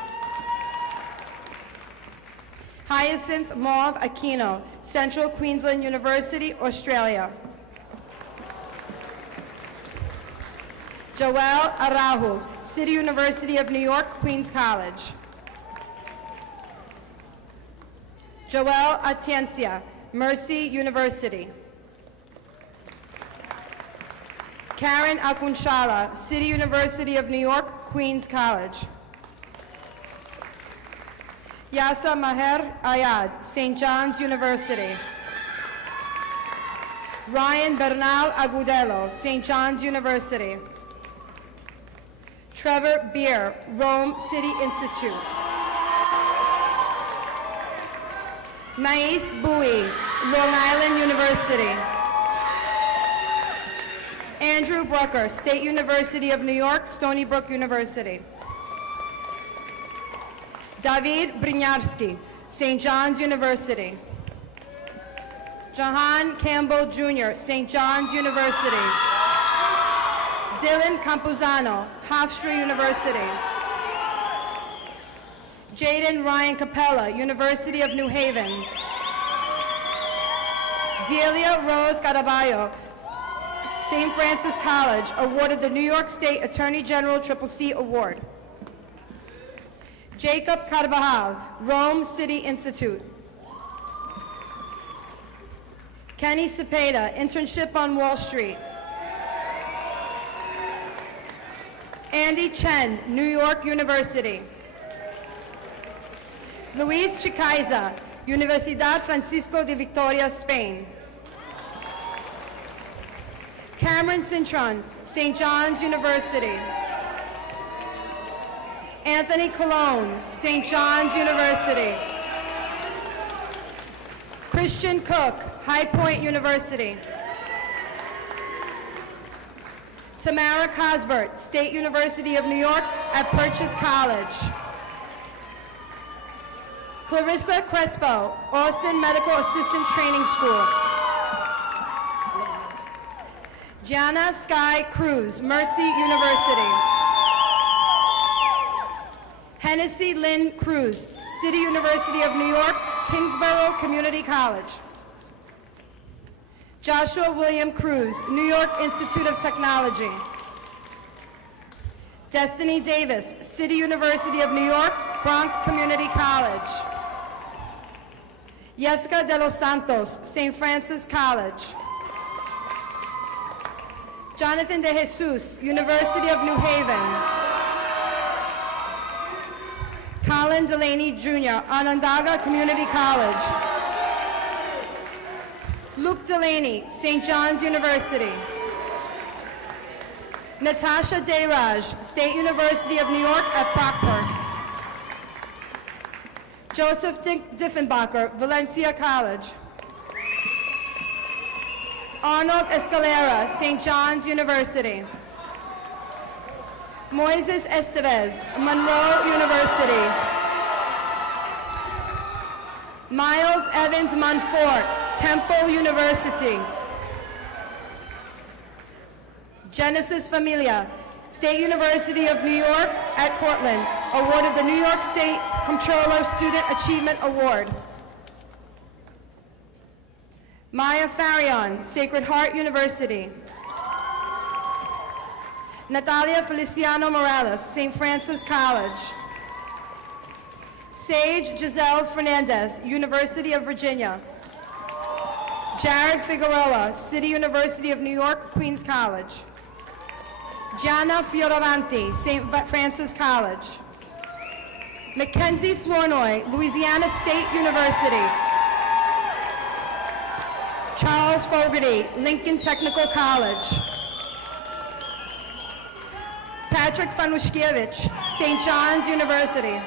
Hyacinth Mauve Aquino, Central Queensland University, Australia. Joel Araujo, City University of New York, Queens College. Joel Atienza, Mercy University. Karen Akunshala, City University of New York, Queens College. Yasa Maher Ayad, St. John's University. Ryan Bernal Agudelo, St. John's University. Trevor Beer, Rome City Institute. Nais Bowie, Long Island University. Andrew Brucker, State University of New York, Stony Brook University. David Bryniarski, St. John's University. Jahan Campbell Jr., St. John's University. Dylan Campuzano, Hofstra University. Jaden Ryan Capella, University of New Haven. Delia Rose Caraballo, St. Francis College, awarded the New York State Attorney General CCC Award. Jacob Carvajal, Rome City Institute. Kenny Cepeda, Internship on Wall Street. Andy Chen, New York University. Luis Chicaiza, Universidad Francisco de Vitoria, Spain. Cameron Cintron, St. John's University. Anthony Colon, St. John's University. Christian Cook, High Point University. Tamara Cosbert, State University of New York at Purchase College. Clarissa Crespo, Austin Medical Assistant Training School. Gianna Sky Cruz, Mercy University. Hennessy Lynn Cruz, City University of New York, Kingsborough Community College. Joshua William Cruz, New York Institute of Technology. Destiny Davis, City University of New York, Bronx Community College. Jessica de los Santos, St. Francis College. Jonathan de Jesus, University of New Haven. Colin Delaney Jr., Onondaga Community College. Luke Delaney, St. John's University. Natasha Deyraj, State University of New York at Brockport. Joseph Diffenbacher, Valencia College. Arnold Escalera, St. John's University. Moises Estevez, Monroe University. Miles Evans Monfort, Temple University. Genesis Familia, State University of New York at Cortland, awarded the New York State Comptroller Student Achievement Award. Maya Farion, Sacred Heart University. Natalia Feliciano Morales, St. Francis College. Sage Giselle Fernandez, University of Virginia. Jared Figueroa, City University of New York, Queens College. Gianna Fioravanti, St. Francis College. Mackenzie Flournoy, Louisiana State University. Charles Fogarty, Lincoln Technical College. Patrick Fanushkiewicz, St. John's University.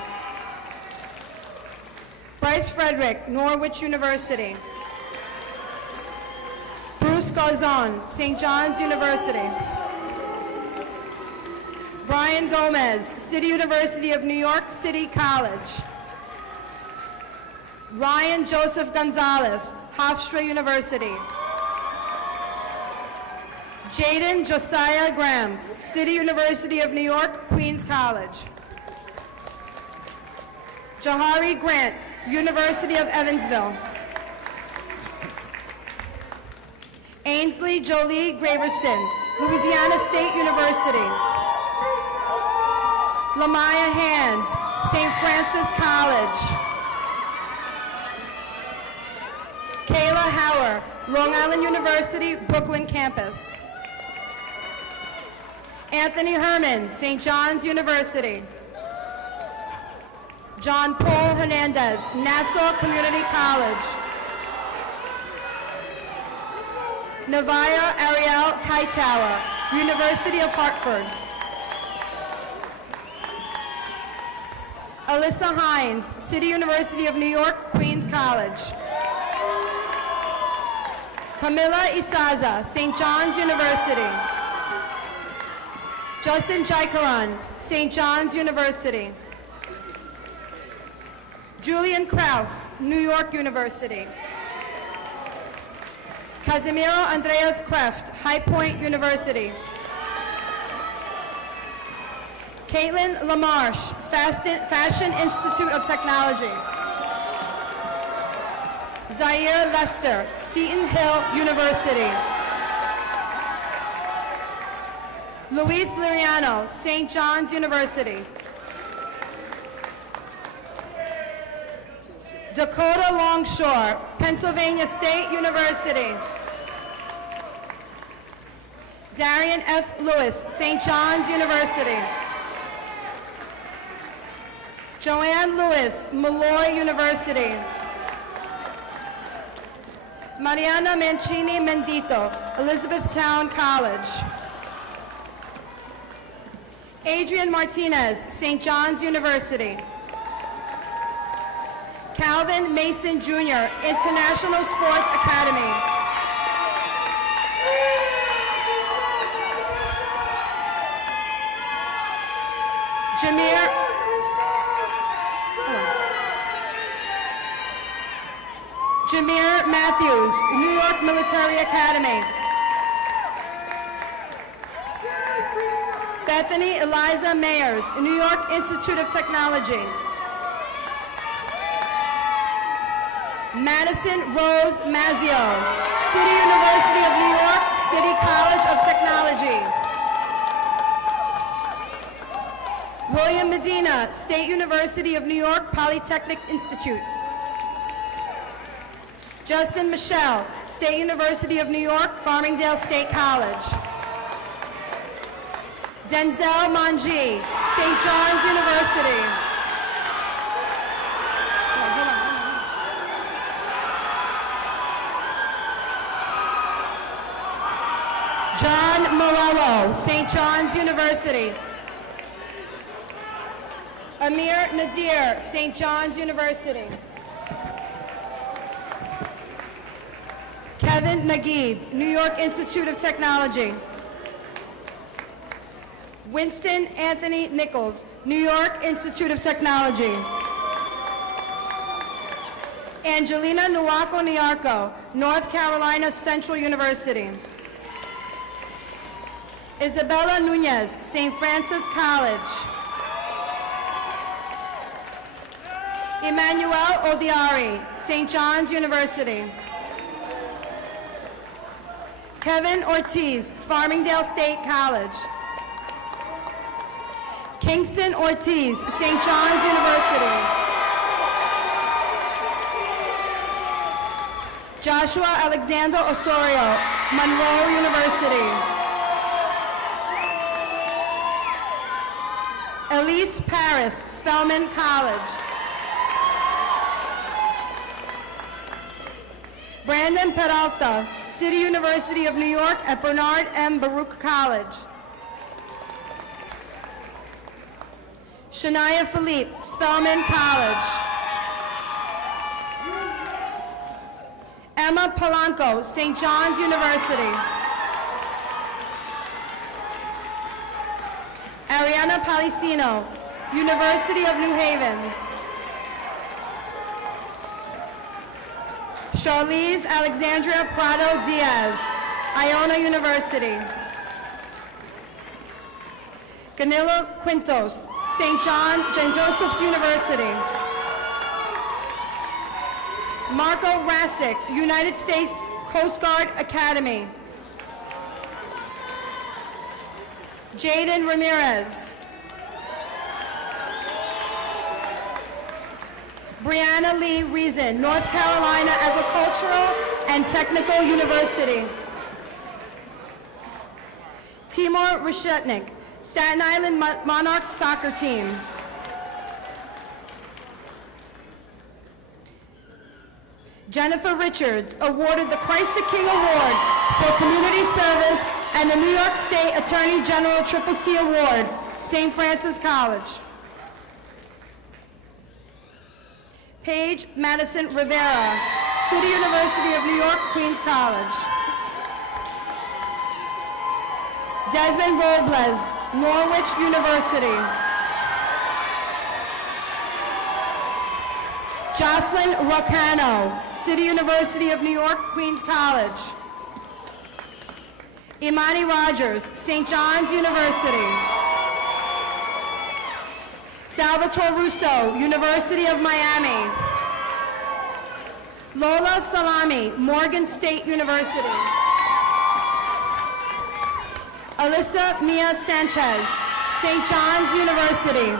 Bryce Frederick, Norwich University. Bruce Garzon, St. John's University. Brian Gomez, City University of New York City College. Ryan Joseph Gonzalez, Hofstra University. Jaden Josiah Graham, City University of New York, Queens College. Jahari Grant, University of Evansville. Ainsley Jolie Graverson, Louisiana State University. Lamaya Hand, St. Francis College. Kayla Hauer, Long Island University, Brooklyn campus. Anthony Herman, St. John's University. John Paul Hernandez, Nassau Community College. Navaya Ariel Hightower, University of Hartford. Alyssa Hines, City University of New York, Queens College. Camila Isaza, St. John's University. Justin Jaikaran, St. John's University. Julian Kraus, New York University. Casimiro Andreas Kreft, High Point University. Caitlin Lamarche, Fashion Institute of Technology. Zaire Lester, Seton Hill University. Luis Liriano, St. John's University. Dakota Longshore, Pennsylvania State University. Darian F. Lewis, St. John's University. Joanne Lewis, Malloy University. Mariana Mancini Mendito, Elizabethtown College. Adrian Martinez, St. John's University. Calvin Mason Jr., International Sports Academy. Jameer Matthews, New York Military Academy. Bethany Eliza Mayers, New York Institute of Technology. Madison Rose Mazzio, City University of New York, City College of Technology. William Medina, State University of New York, Polytechnic Institute. Justin Michelle, State University of New York, Farmingdale State College. Denzel Manji, St. John's University. John Morello, St. John's University. Amir Nadir, St. John's University. Kevin Naguib, New York Institute of Technology. Winston Anthony Nichols, New York Institute of Technology. Angelina Nuwaco Niarco, North Carolina Central University. Isabella Nunez, St. Francis College. Emmanuel Odiari, St. John's University. Kevin Ortiz, Farmingdale State College. Kingston Ortiz, St. John's University. Joshua Alexander Osorio, Monroe University. Elise Paris, Spelman College. Brandon Peralta, City University of New York at Bernard M. Baruch College. Shania Philippe, Spelman College. Emma Polanco, St. John's University. Ariana Palicino, University of New Haven. Charlize Alexandria Prado Diaz, Iona University. Canelo Quintos, St. Joseph's University. Marco Rasic, United States Coast Guard Academy. Jaden Ramirez. Brianna Lee Reason, North Carolina Agricultural and Technical University. Timur Reshetnik, Staten Island Monarchs Soccer Team. Jennifer Richards, awarded the Christ the King Award for Community Service and the New York State Attorney General CCC Award, St. Francis College. Paige Madison Rivera, City University of New York, Queens College. Desmond Robles, Norwich University. Jocelyn Rocano, City University of New York, Queens College. Imani Rogers, St. John's University. Salvatore Russo, University of Miami. Lola Salami, Morgan State University. Alyssa Mia Sanchez, St. John's University.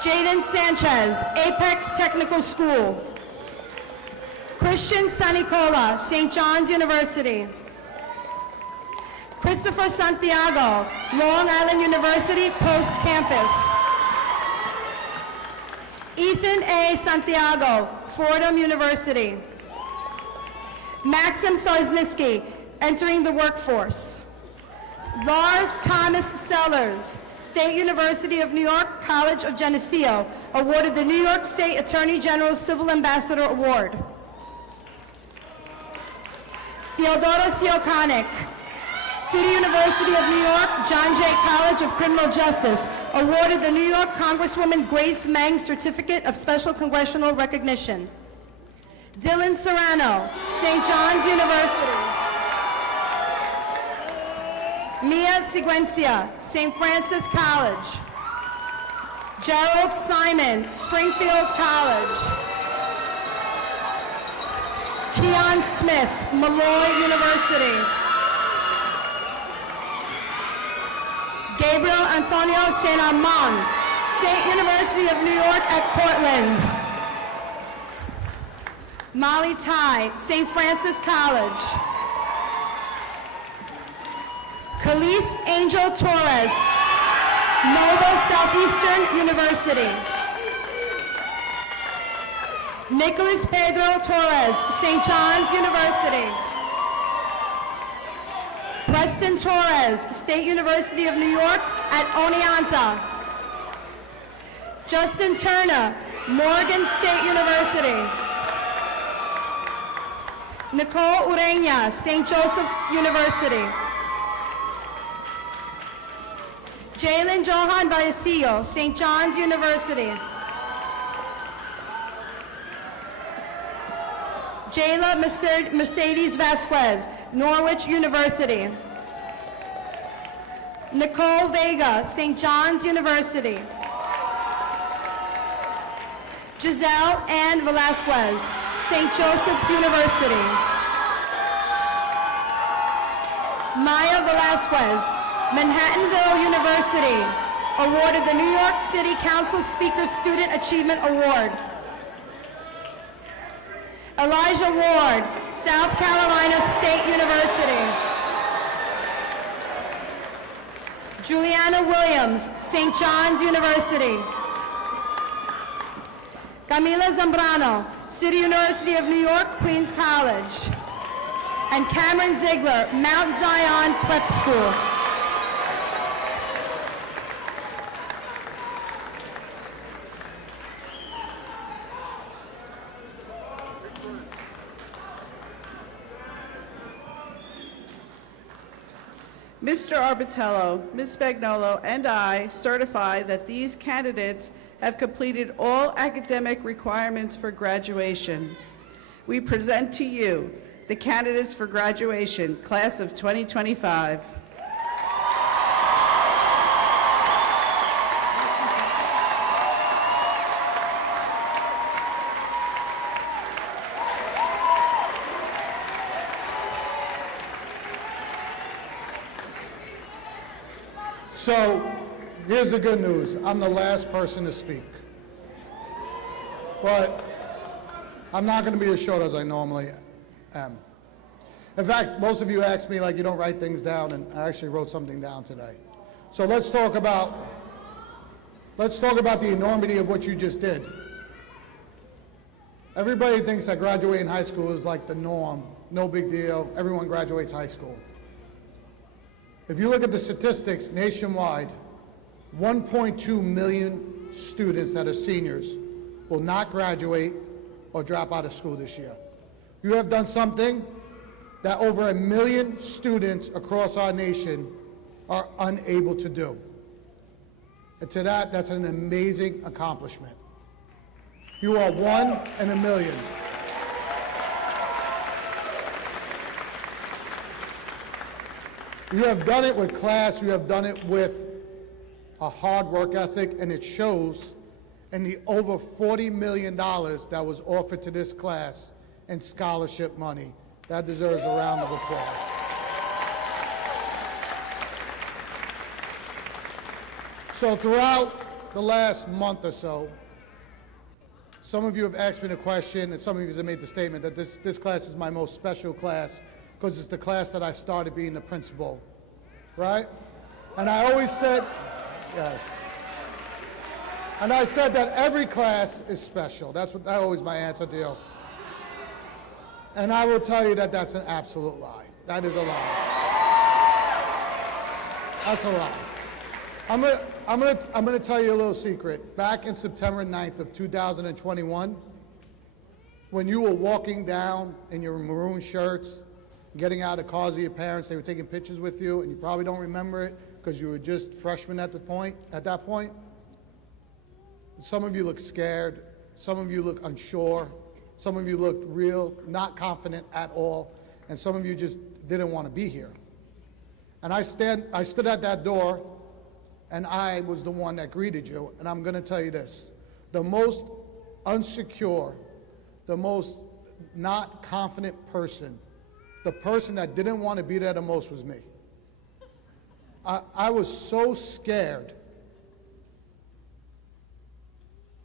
Jaden Sanchez, Apex Technical School. Christian Sanicola, St. John's University. Christopher Santiago, Long Island University Post Campus. Ethan A. Santiago, Fordham University. Maxim Sarzniski, entering the workforce. Lars Thomas Sellers, State University of New York College of Geneseo, awarded the New York State Attorney General Civil Ambassador Award. Theodora Siokanik, City University of New York, John Jay College of Criminal Justice, awarded the New York Congresswoman Grace Meng Certificate of Special Congressional Recognition. Dylan Serrano, St. John's University. Mia Siguencia, St. Francis College. Gerald Simon, Springfield College. Keon Smith, Malloy University. Gabriel Antonio Saint Amand, State University of New York at Cortland. Molly Tai, St. Francis College. Khalees Angel Torres, Nova Southeastern University. Nicholas Pedro Torres, St. John's University. Preston Torres, State University of New York at Oneonta. Justin Turner, Morgan State University. Nicole Ureña, St. Joseph's University. Jalen Johan Vallecillo, St. John's University. Jayla Mercedes Vasquez, Norwich University. Nicole Vega, St. John's University. Giselle Ann Velasquez, St. Joseph's University. Maya Velasquez, Manhattanville University, awarded the New York City Council Speaker Student Achievement Award. Elijah Ward, South Carolina State University. Juliana Williams, St. John's University. Camila Zambrano, City University of New York, Queens College. And Cameron Ziegler, Mount Zion Prep School. Mr. Arbitello, Ms. Spagnolo, and I certify that these candidates have completed all academic requirements for graduation. We present to you the candidates for graduation, class of 2025. So, here's the good news. I'm the last person to speak. But I'm not going to be as short as I normally am. In fact, most of you asked me, like, you don't write things down, and I actually wrote something down today. So let's talk about the enormity of what you just did. Everybody thinks that graduating high school is like the norm. No big deal. Everyone graduates high school. If you look at the statistics nationwide, 1.2 million students that are seniors will not graduate or drop out of school this year. You have done something that over 1 million students across our nation are unable to do. And to that, that's an amazing accomplishment. You are 1 in 1 million. You have done it with class, you have done it with a hard work ethic, and it shows in the over $40 million that was offered to this class in scholarship money. That deserves a round of applause. So throughout the last month or so, some of you have asked me the question, and some of you have made the statement that this class is my most special class because it's the class that I started being the principal, right? And I always said, yes. And I said that every class is special. That's always my answer to you. And I will tell you that that's an absolute lie. That is a lie. That's a lie. I'm gonna tell you a little secret. Back in September 9th of 2021, when you were walking down in your maroon shirts, getting out of cars of your parents, they were taking pictures with you, and you probably don't remember it because you were just freshmen at that point. Some of you look scared, some of you look unsure, some of you looked not confident at all, and some of you just didn't want to be here. And I stood at that door, and I was the one that greeted you, and I'm going to tell you this. The most unsecure, the most not confident person, the person that didn't want to be there the most was me. I was so scared.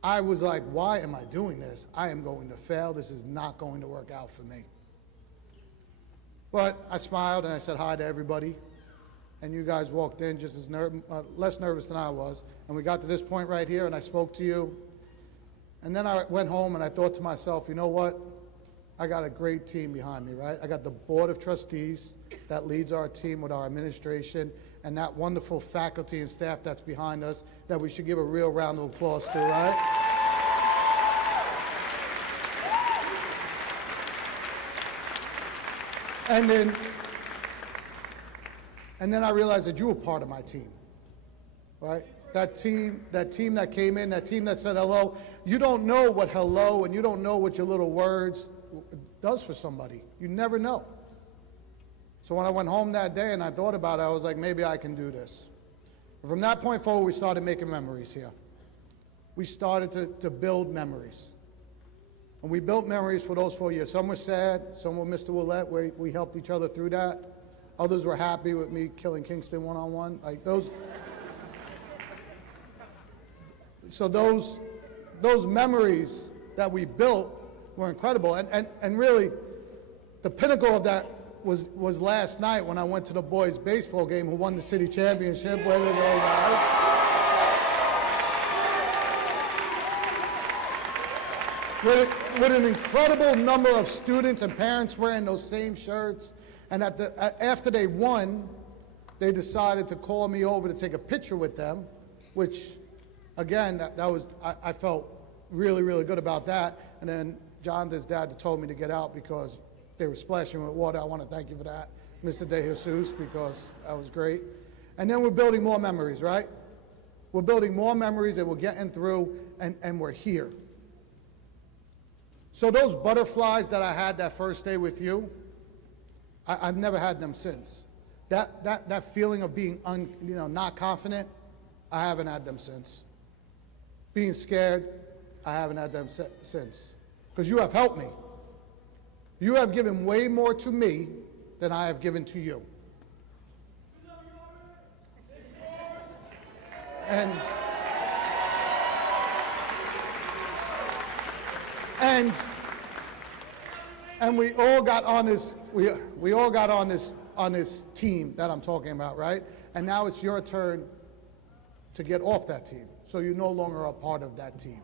I was like, why am I doing this? I am going to fail. This is not going to work out for me. But I smiled and I said hi to everybody. And you guys walked in just as less nervous than I was. And we got to this point right here and I spoke to you. And then I went home and I thought to myself, you know what? I got a great team behind me, right? I got the board of trustees that leads our team with our administration and that wonderful faculty and staff that's behind us that we should give a real round of applause to, right? And then I realized that you were part of my team, right? That team that came in, that team that said hello. You don't know what hello and you don't know what your little words does for somebody. You never know. So when I went home that day and I thought about it, I was like, maybe I can do this. And from that point forward, we started making memories here. We started to build memories. And we built memories for those 4 years. Some were sad, some were Mr. Willett, we helped each other through that. Others were happy with me killing Kingston one-on-one. Like those. So those memories that we built were incredible. And really, the pinnacle of that was last night when I went to the boys' baseball game, who won the city championship. Way to go, guys. With an incredible number of students and parents wearing those same shirts. And after they won, they decided to call me over to take a picture with them, which, again, I felt really, really good about that. And then Jonathan's dad told me to get out because they were splashing with water. I want to thank you for that, Mr. De Jesus, because that was great. And then we're building more memories, right? We're building more memories that we're getting through, and we're here. So those butterflies that I had that first day with you, I've never had them since. That feeling of being not confident, I haven't had them since. Being scared, I haven't had them since. Because you have helped me. You have given way more to me than I have given to you. And we all got on this. We all got on this team that I'm talking about, right? And now it's your turn to get off that team, so you no longer are part of that team.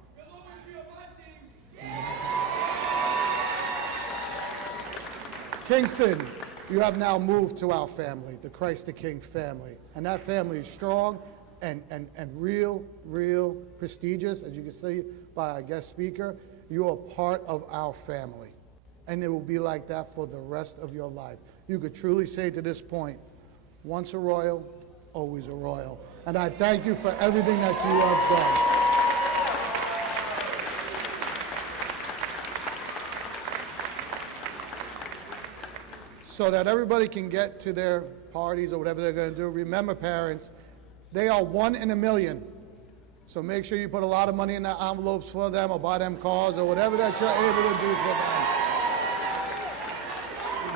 Kingston, you have now moved to our family, the Christ the King family. And that family is strong and real prestigious, as you can see by our guest speaker. You are part of our family. And it will be like that for the rest of your life. You could truly say to this point, once a royal, always a royal. And I thank you for everything that you have done. So that everybody can get to their parties or whatever they're going to do. Remember, parents, they are 1 in a million. So make sure you put a lot of money in their envelopes for them, or buy them cars, or whatever that you're able to do for them.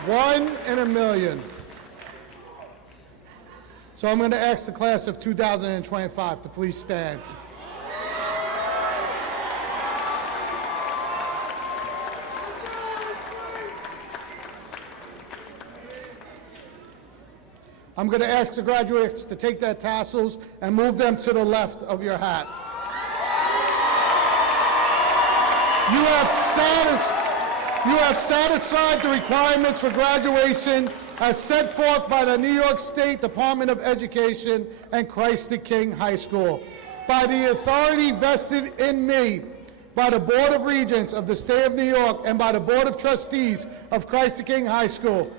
1 in a million. So I'm going to ask the class of 2025 to please stand. I'm going to ask the graduates to take their tassels and move them to the left of your hat. You have satisfied the requirements for graduation as set forth by the New York State Department of Education and Christ the King High School. By the authority vested in me by the Board of Regents of the State of New York and by the Board of Trustees of Christ the King High School,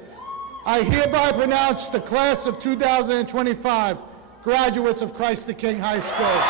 I hereby pronounce the class of 2025 graduates of Christ the King High School.